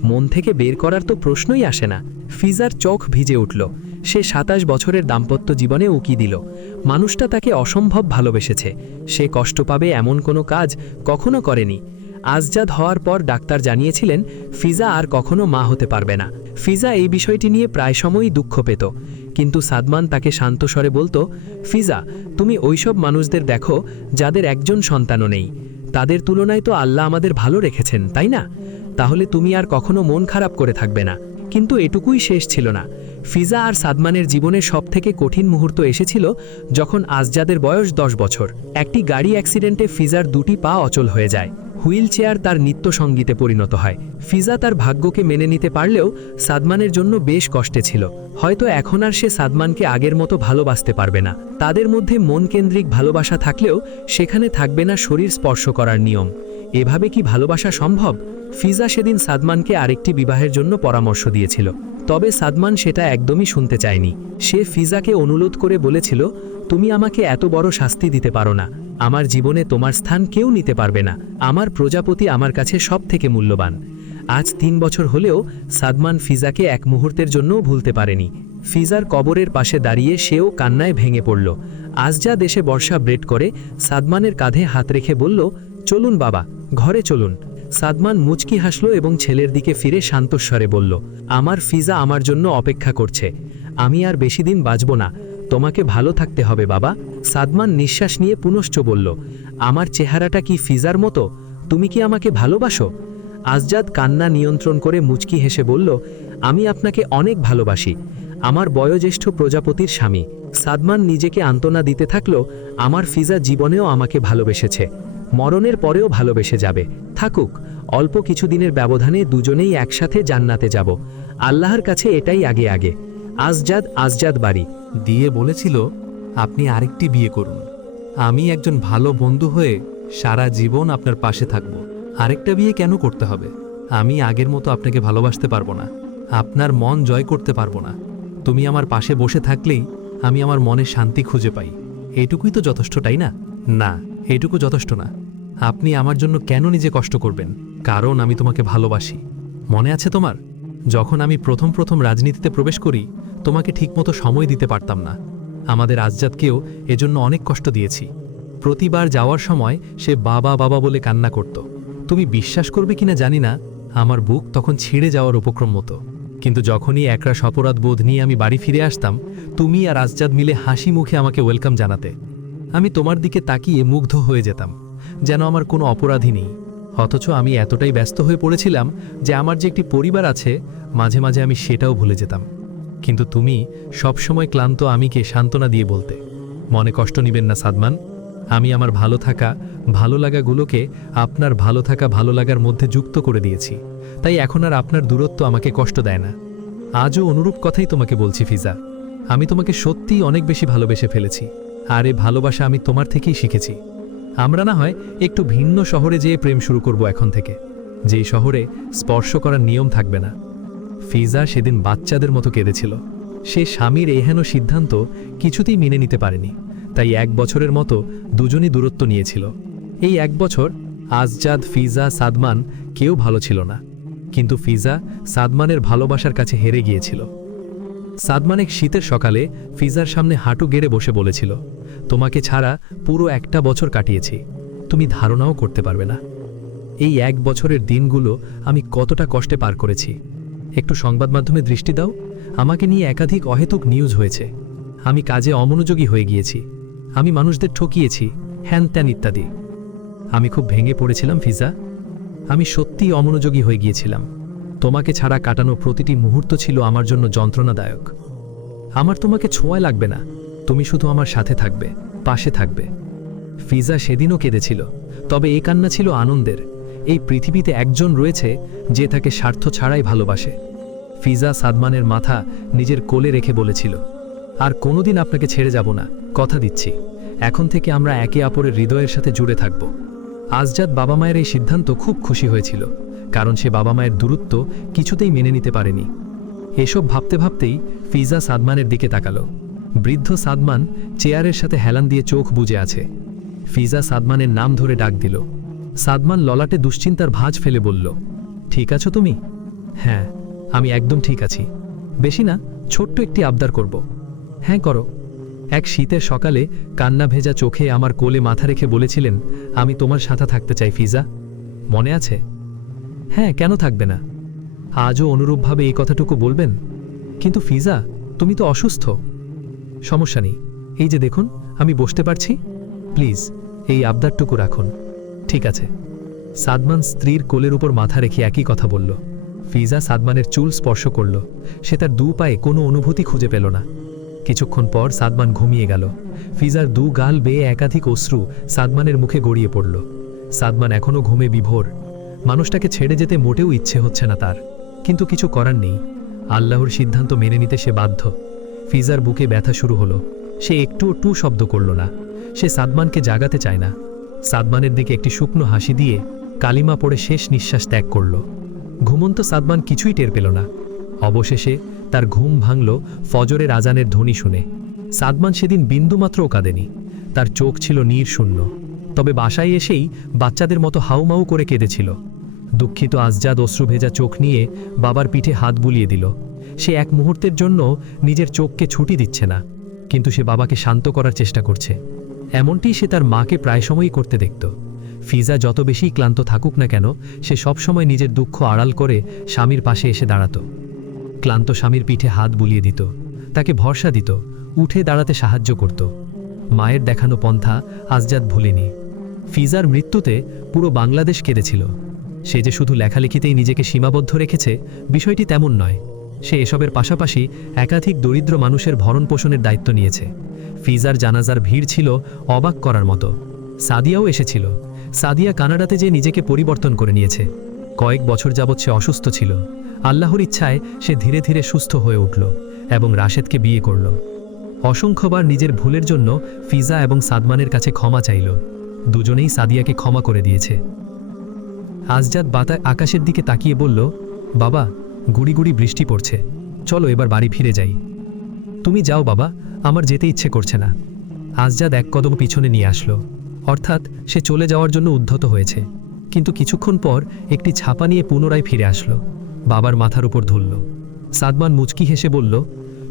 মন থেকে বের করার তো প্রশ্নই আসে না। ফিজার চোখ ভিজে উঠল। সে ২৭ বছরের দাম্পত্য জীবনে উকি দিল। মানুষটা তাকে অসম্ভব ভালোবেসেছে। সে কষ্ট পাবে এমন কোনো কাজ কখনো করেনি। আজজাদ হওয়ার পর ডাক্তার জানিয়েছিলেন ফিজা আর কখনো মা হতে পারবে না। ফিজা এই বিষয়টি নিয়ে প্রায় সময়ই দুঃখ পেত, কিন্তু সাদমান তাকে শান্ত স্বরে বলতো, ফিজা তুমি ওইসব মানুষদের দেখো যাদের একজন সন্তানও নেই। তাদের তুলনায় তো আল্লাহ আমাদের ভালো রেখেছেন, তাই না? তাহলে তুমি আর কখনো মন খারাপ করে থাকবে না। কিন্তু এটুকুই শেষ ছিল না। ফিজা আর সাদমানের জীবনের সবথেকে কঠিন মুহূর্ত এসেছিল যখন আজজাদের বয়স ১০ বছর। একটি গাড়ি অ্যাক্সিডেন্টে ফিজার দুটি পা অচল হয়ে যায়। হুইল চেয়ার তার নিত্য সঙ্গীতে পরিণত হয়। ফিজা তার ভাগ্যকে মেনে নিতে পারলেও সাদমানের জন্য বেশ কষ্টে ছিল। হয়তো এখন আর সে সাদমানকে আগের মতো ভালোবাসতে পারবে না। তাদের মধ্যে মন কেন্দ্রিক ভালোবাসা থাকলেও সেখানে থাকবে না শরীর স্পর্শ করার নিয়ম। এভাবে কি ভালোবাসা সম্ভব? ফিজা সেদিন সাদমানকে আরেকটি বিবাহের জন্য পরামর্শ দিয়েছিল, তবে সাদমান সেটা একদমই শুনতে চায়নি। সে ফিজাকে অনুরোধ করে বলেছিল, তুমি আমাকে এত বড় শাস্তি দিতে পারো না। আমার জীবনে তোমার স্থান কেউ নিতে পারবে না। আমার প্রজাপতি আমার কাছে সব থেকে মূল্যবান। আজ ৩ বছর হলেও সাদমান ফিজাকে এক মুহূর্তের জন্যও ভুলতে পারেনি। ফিজার কবরের পাশে দাঁড়িয়ে সেও কান্নায় ভেঙে পড়ল। আজজা দেশে বর্ষা ব্রেড করে সাদমানের কাঁধে হাত রেখে বলল, চলুন বাবা, ঘরে চলুন। সাদমান মুচকি হাসল এবং ছেলের দিকে ফিরে শান্তস্বরে বলল, আমার ফিজা আমার জন্য অপেক্ষা করছে। আমি আর বেশি দিন বাঁচব না। তোমাকে ভালো থাকতে হবে বাবা। সাদমান নিঃশ্বাস নিয়ে পুনশ্চ বলল, আমার চেহারাটা কি ফিজার মতো? তুমি কি আমাকে ভালোবাসো? আজজাদ কান্না নিয়ন্ত্রণ করে মুচকি হেসে বলল, আমি আপনাকে অনেক ভালোবাসি, আমার বয়োজ্যেষ্ঠ প্রজাপতির স্বামী। সাদমান নিজেকে আন্তনা দিতে থাকল, আমার ফিজা জীবনেও আমাকে ভালোবেসেছে, মরণের পরেও ভালোবেসে যাবে। থাকুক, অল্প কিছুদিনের ব্যবধানে দুজনেই একসাথে জান্নাতে যাব। আল্লাহর কাছে এটাই আগে আগে। আজজাদ বাড়ি দিয়ে বলেছিল, আপনি আরেকটি বিয়ে করুন। আমি একজন ভালো বন্ধু হয়ে সারা জীবন আপনার পাশে থাকব। আরেকটা বিয়ে কেন করতে হবে? আমি আগের মতো আপনাকে ভালোবাসতে পারবো না, আপনার মন জয় করতে পারবো না। তুমি আমার পাশে বসে থাকলেই আমি আমার মনে শান্তি খুঁজে পাই। এইটুকুই তো যথেষ্ট, তাই না? না, এইটুকু যথেষ্ট না। আপনি আমার জন্য কেন নিজে কষ্ট করবেন? কারণ আমি তোমাকে ভালোবাসি। মনে আছে তোমার, যখন আমি প্রথম রাজনীতিতে প্রবেশ করি, তোমাকে ঠিকমতো সময় দিতে পারতাম না। আমাদের আজজাদকেও এজন্য অনেক কষ্ট দিয়েছি। প্রতিবার যাওয়ার সময় সে বাবা বাবা বলে কান্না করত। তুমি বিশ্বাস করবে কিনা জানি না, আমার বুক তখন ছিঁড়ে যাওয়ার উপক্রম মতো। কিন্তু যখনই একরাশ অপরাধ বোধ নিয়ে আমি বাড়ি ফিরে আসতাম, তুমি আর আজজাদ মিলে হাসি মুখে আমাকে ওয়েলকাম জানাতে। আমি তোমার দিকে তাকিয়ে মুগ্ধ হয়ে যেতাম, যেন আমার কোনো অপরাধী নেই। অথচ আমি এতটাই ব্যস্ত হয়ে পড়েছিলাম যে আমার যে একটি পরিবার আছে, মাঝে মাঝে আমি সেটাও ভুলে যেতাম। কিন্তু তুমি সবসময় ক্লান্ত আমিকে সান্ত্বনা দিয়ে বলতে, মনে কষ্ট নেবেন না সাদমান, আমি আমার ভালো থাকা ভালো লাগাগুলোকে আপনার ভালো থাকা ভালো লাগার মধ্যে যুক্ত করে দিয়েছি। তাই এখন আর আপনার দূরত্ব আমাকে কষ্ট দেয় না। আজও অনুরূপ কথাই তোমাকে বলছি ফিজা, আমি তোমাকে সত্যিই অনেক বেশি ভালোবেসে ফেলেছি। আর এ ভালোবাসা আমি তোমার থেকেই শিখেছি। আমরা না হয় একটু ভিন্ন শহরে যেয়ে প্রেম শুরু করব এখন থেকে, যেই শহরে স্পর্শ করার নিয়ম থাকবে না। ফিজা সেদিন বাচ্চাদের মতো কেঁদেছিল। সে স্বামীর এহেন সিদ্ধান্ত কিছুতেই মেনে নিতে পারেনি, তাই 1 বছরের মতো দুজনই দূরত্ব নিয়েছিল। এই 1 বছর আজজাদ, ফিজা, সাদমান কেউ ভালো ছিল না, কিন্তু ফিজা সাদমানের ভালোবাসার কাছে হেরে গিয়েছিল। সাদমান এক শীতের সকালে ফিজার সামনে হাঁটু গেড়ে বসে বলেছিল, তোমাকে ছাড়া পুরো 1টা বছর কাটিয়েছি, তুমি ধারণাও করতে পারবে না। এই 1 বছরের দিনগুলো আমি কতটা কষ্টে পার করেছি। একটু সংবাদ মাধ্যমে দৃষ্টি দাও, আমাকে নিয়ে একাধিক অহেতুক নিউজ হয়েছে। আমি কাজে অমনোযোগী হয়ে গিয়েছি, আমি মানুষদের ঠকিয়েছি, হ্যান ত্যান ইত্যাদি। আমি খুব ভেঙে পড়েছিলাম ফিজা, আমি সত্যিই অমনোযোগী হয়ে গিয়েছিলাম। তোমাকে ছাড়া কাটানো প্রতিটি মুহূর্ত ছিল আমার জন্য যন্ত্রণাদায়ক। আমার তোমাকে ছোঁয়া লাগবে না, তুমি শুধু আমার সাথে থাকবে, পাশে থাকবে। ফিজা সেদিনও কেঁদেছিল, তবে এই কান্না ছিল আনন্দের। এই পৃথিবীতে একজন রয়েছে যে তাকে স্বার্থ ছাড়াই ভালোবাসে। ফিজা সাদমানের মাথা নিজের কোলে রেখে বলেছিল, আর কোনোদিন আপনাকে ছেড়ে যাব না, কথা দিচ্ছি। এখন থেকে আমরা একে অপরের হৃদয়ের সাথে জুড়ে থাকব। আজজাদ বাবা মায়ের এই সিদ্ধান্ত খুব খুশি হয়েছিল, কারণ সে বাবা মায়ের দূরত্ব কিছুতেই মেনে নিতে পারেনি। এসব ভাবতে ভাবতেই ফিজা সাদমানের দিকে তাকালো। বৃদ্ধ সাদমান চেয়ারের সাথে হেলান দিয়ে চোখ বুজে আছে। ফিজা সাদমানের নাম ধরে ডাক দিল। সাদমান ললাটে দুশ্চিন্তার ভাঁজ ফেলে বলল, ঠিক আছো তুমি? হ্যাঁ, আমি একদম ঠিক আছি। বেশি না, ছোট্ট একটি আবদার করব। হ্যাঁ, করো। এক শীতের সকালে কান্না ভেজা চোখে আমার কোলে মাথা রেখে বলেছিলেন, আমি তোমার সাথে থাকতে চাই ফিজা, মনে আছে? হ্যাঁ, কেন থাকবে না? আজও অনুরূপভাবে এই কথাটুকু বলবেন? কিন্তু ফিজা, তুমি তো অসুস্থ। সমস্যা নেই, এই যে দেখুন আমি বসতে পারছি। প্লিজ এই আবদারটুকু রাখুন। ঠিক আছে। সাদমান স্ত্রীর কোলের উপর মাথা রেখে একই কথা বলল। ফিজা সাদমানের চুল স্পর্শ করল। সে তার দু পায়ে কোনো অনুভূতি খুঁজে পেল না। কিছুক্ষণ পর সাদমান ঘুমিয়ে গেল। ফিজার দু গাল বেয়ে একাধিক অশ্রু সাদমানের মুখে গড়িয়ে পড়ল। সাদমান এখনও ঘুমে বিভোর। মানুষটাকে ছেড়ে যেতে মোটেও ইচ্ছে হচ্ছে না তার, কিন্তু কিছু করার নেই। আল্লাহর সিদ্ধান্ত মেনে নিতে সে বাধ্য। ফিজার বুকে ব্যথা শুরু হলো। সে একটু টু শব্দ করল না। সে সাদমানকে জাগাতে চায় না। সাদমানের দিকে একটি শুকনো হাসি দিয়ে কালিমা পড়ে শেষ নিঃশ্বাস ত্যাগ করল। ঘুমন্ত সাদমান কিছুই টের পেল না। অবশেষে তার ঘুম ভাঙল ফজরের আজানের ধ্বনি শুনে। সাদমান সেদিন বিন্দুমাত্রও কাঁদেনি। তার চোখ ছিল নির্শূন্য, তবে বাসায় এসেই বাচ্চাদের মতো হাউমাউ করে কেঁদেছিল। দুঃখিত আজজাদ অশ্রু ভেজা চোখ নিয়ে বাবার পিঠে হাত বুলিয়ে দিল। সে এক মুহূর্তের জন্য নিজের চোখকে ছুটি দিচ্ছে না, কিন্তু সে বাবাকে শান্ত করার চেষ্টা করছে। এমনটি সে তার মাকে প্রায় সময়ই করতে দেখত। ফিজা যত বেশি ক্লান্ত থাকুক না কেন, সে সবসময় নিজের দুঃখ আড়াল করে স্বামীর পাশে এসে দাঁড়াত। ক্লান্ত স্বামীর পিঠে হাত বুলিয়ে দিত, তাকে ভরসা দিত, উঠে দাঁড়াতে সাহায্য করত। মায়ের দেখানো পন্থা আজজাদ ভুলেনি। ফিজার মৃত্যুতে পুরো বাংলাদেশ কেঁদেছিল। সে যে শুধু লেখালেখিতেই নিজেকে সীমাবদ্ধ রেখেছে, বিষয়টি তেমন নয়। সে এসবের পাশাপাশি একাধিক দরিদ্র মানুষের ভরণ পোষণের দায়িত্ব নিয়েছে। ফিজার জানাজার ভিড় ছিল অবাক করার মতো। সাদিয়াও এসেছিল। সাদিয়া কানাডাতে যে নিজেকে পরিবর্তন করে নিয়েছে। কয়েক বছর যাবৎ সে অসুস্থ ছিল। আল্লাহর ইচ্ছায় সে ধীরে ধীরে সুস্থ হয়ে উঠল এবং রাশেদকে বিয়ে করল। অসংখ্যবার নিজের ভুলের জন্য ফিজা এবং সাদমানের কাছে ক্ষমা চাইল। দুজনেই সাদিয়াকে ক্ষমা করে দিয়েছে। আজজাদ আকাশের দিকে তাকিয়ে বলল, বাবা, গুড়ি গুড়ি বৃষ্টি পড়ছে, চলো এবার বাড়ি ফিরে যাই। তুমি যাও বাবা, আমার যেতে ইচ্ছে করছে না। আজজাদ এক কদম পিছনে নিয়ে আসলো, অর্থাৎ সে চলে যাওয়ার জন্য উদ্ধত হয়েছে। কিন্তু কিছুক্ষণ পর একটি ছাপা নিয়ে পুনরায় ফিরে আসলো, বাবার মাথার উপর ধরল। সাদমান মুচকি হেসে বলল,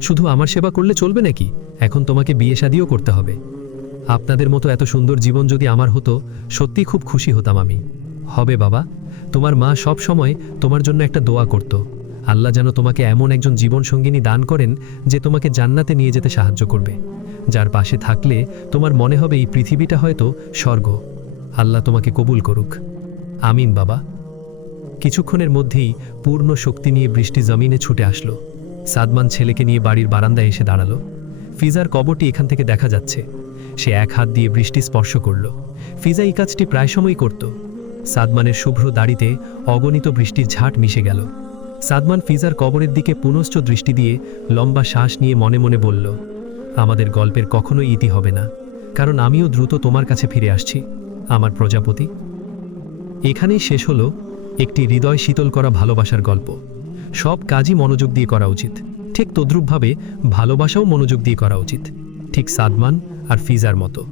শুধু আমার সেবা করলে চলবে নাকি? এখন তোমাকে বিয়ে শাদিও করতে হবে। আপনাদের মতো এত সুন্দর জীবন যদি আমার হতো, সত্যি খুব খুশি হতাম আমি। হবে বাবা, তোমার মা সব সময় তোমার জন্য একটা দোয়া করত, আল্লাহ যেন তোমাকে এমন একজন জীবনসঙ্গিনী দান করেন যে তোমাকে জান্নাতে নিয়ে যেতে সাহায্য করবে, যার পাশে থাকলে তোমার মনে হবে এই পৃথিবীটা হয়তো স্বর্গ। আল্লাহ তোমাকে কবুল করুক। আমিন বাবা। কিছুক্ষণের মধ্যেই পূর্ণ শক্তি নিয়ে বৃষ্টি জমিনে ছুটে আসলো। সাদমান ছেলেকে নিয়ে বাড়ির বারান্দায় এসে দাঁড়ালো। ফিজার কবরটি এখান থেকে দেখা যাচ্ছে। সে এক হাত দিয়ে বৃষ্টি স্পর্শ করল। ফিজা এই কাজটি প্রায় সময়ই করত। সাদমানের শুভ্র দাড়িতে অগণিত বৃষ্টির ঝাঁট মিশে গেল। সাদমান ফিজার কবরের দিকে পুনশ্চ দৃষ্টি দিয়ে লম্বা শ্বাস নিয়ে মনে মনে বলল, আমাদের গল্পের কখনোই ইতি হবে না, কারণ আমিও দ্রুত তোমার কাছে ফিরে আসছি আমার প্রজাপতি। এখানেই শেষ হলো একটি হৃদয় শীতল করা ভালোবাসার গল্প। সব কাজই মনোযোগ দিয়ে করা উচিত, ঠিক তদ্রূপভাবে ভালোবাসাও মনোযোগ দিয়ে করা উচিত, ঠিক সাদমান আর ফিজার মতো।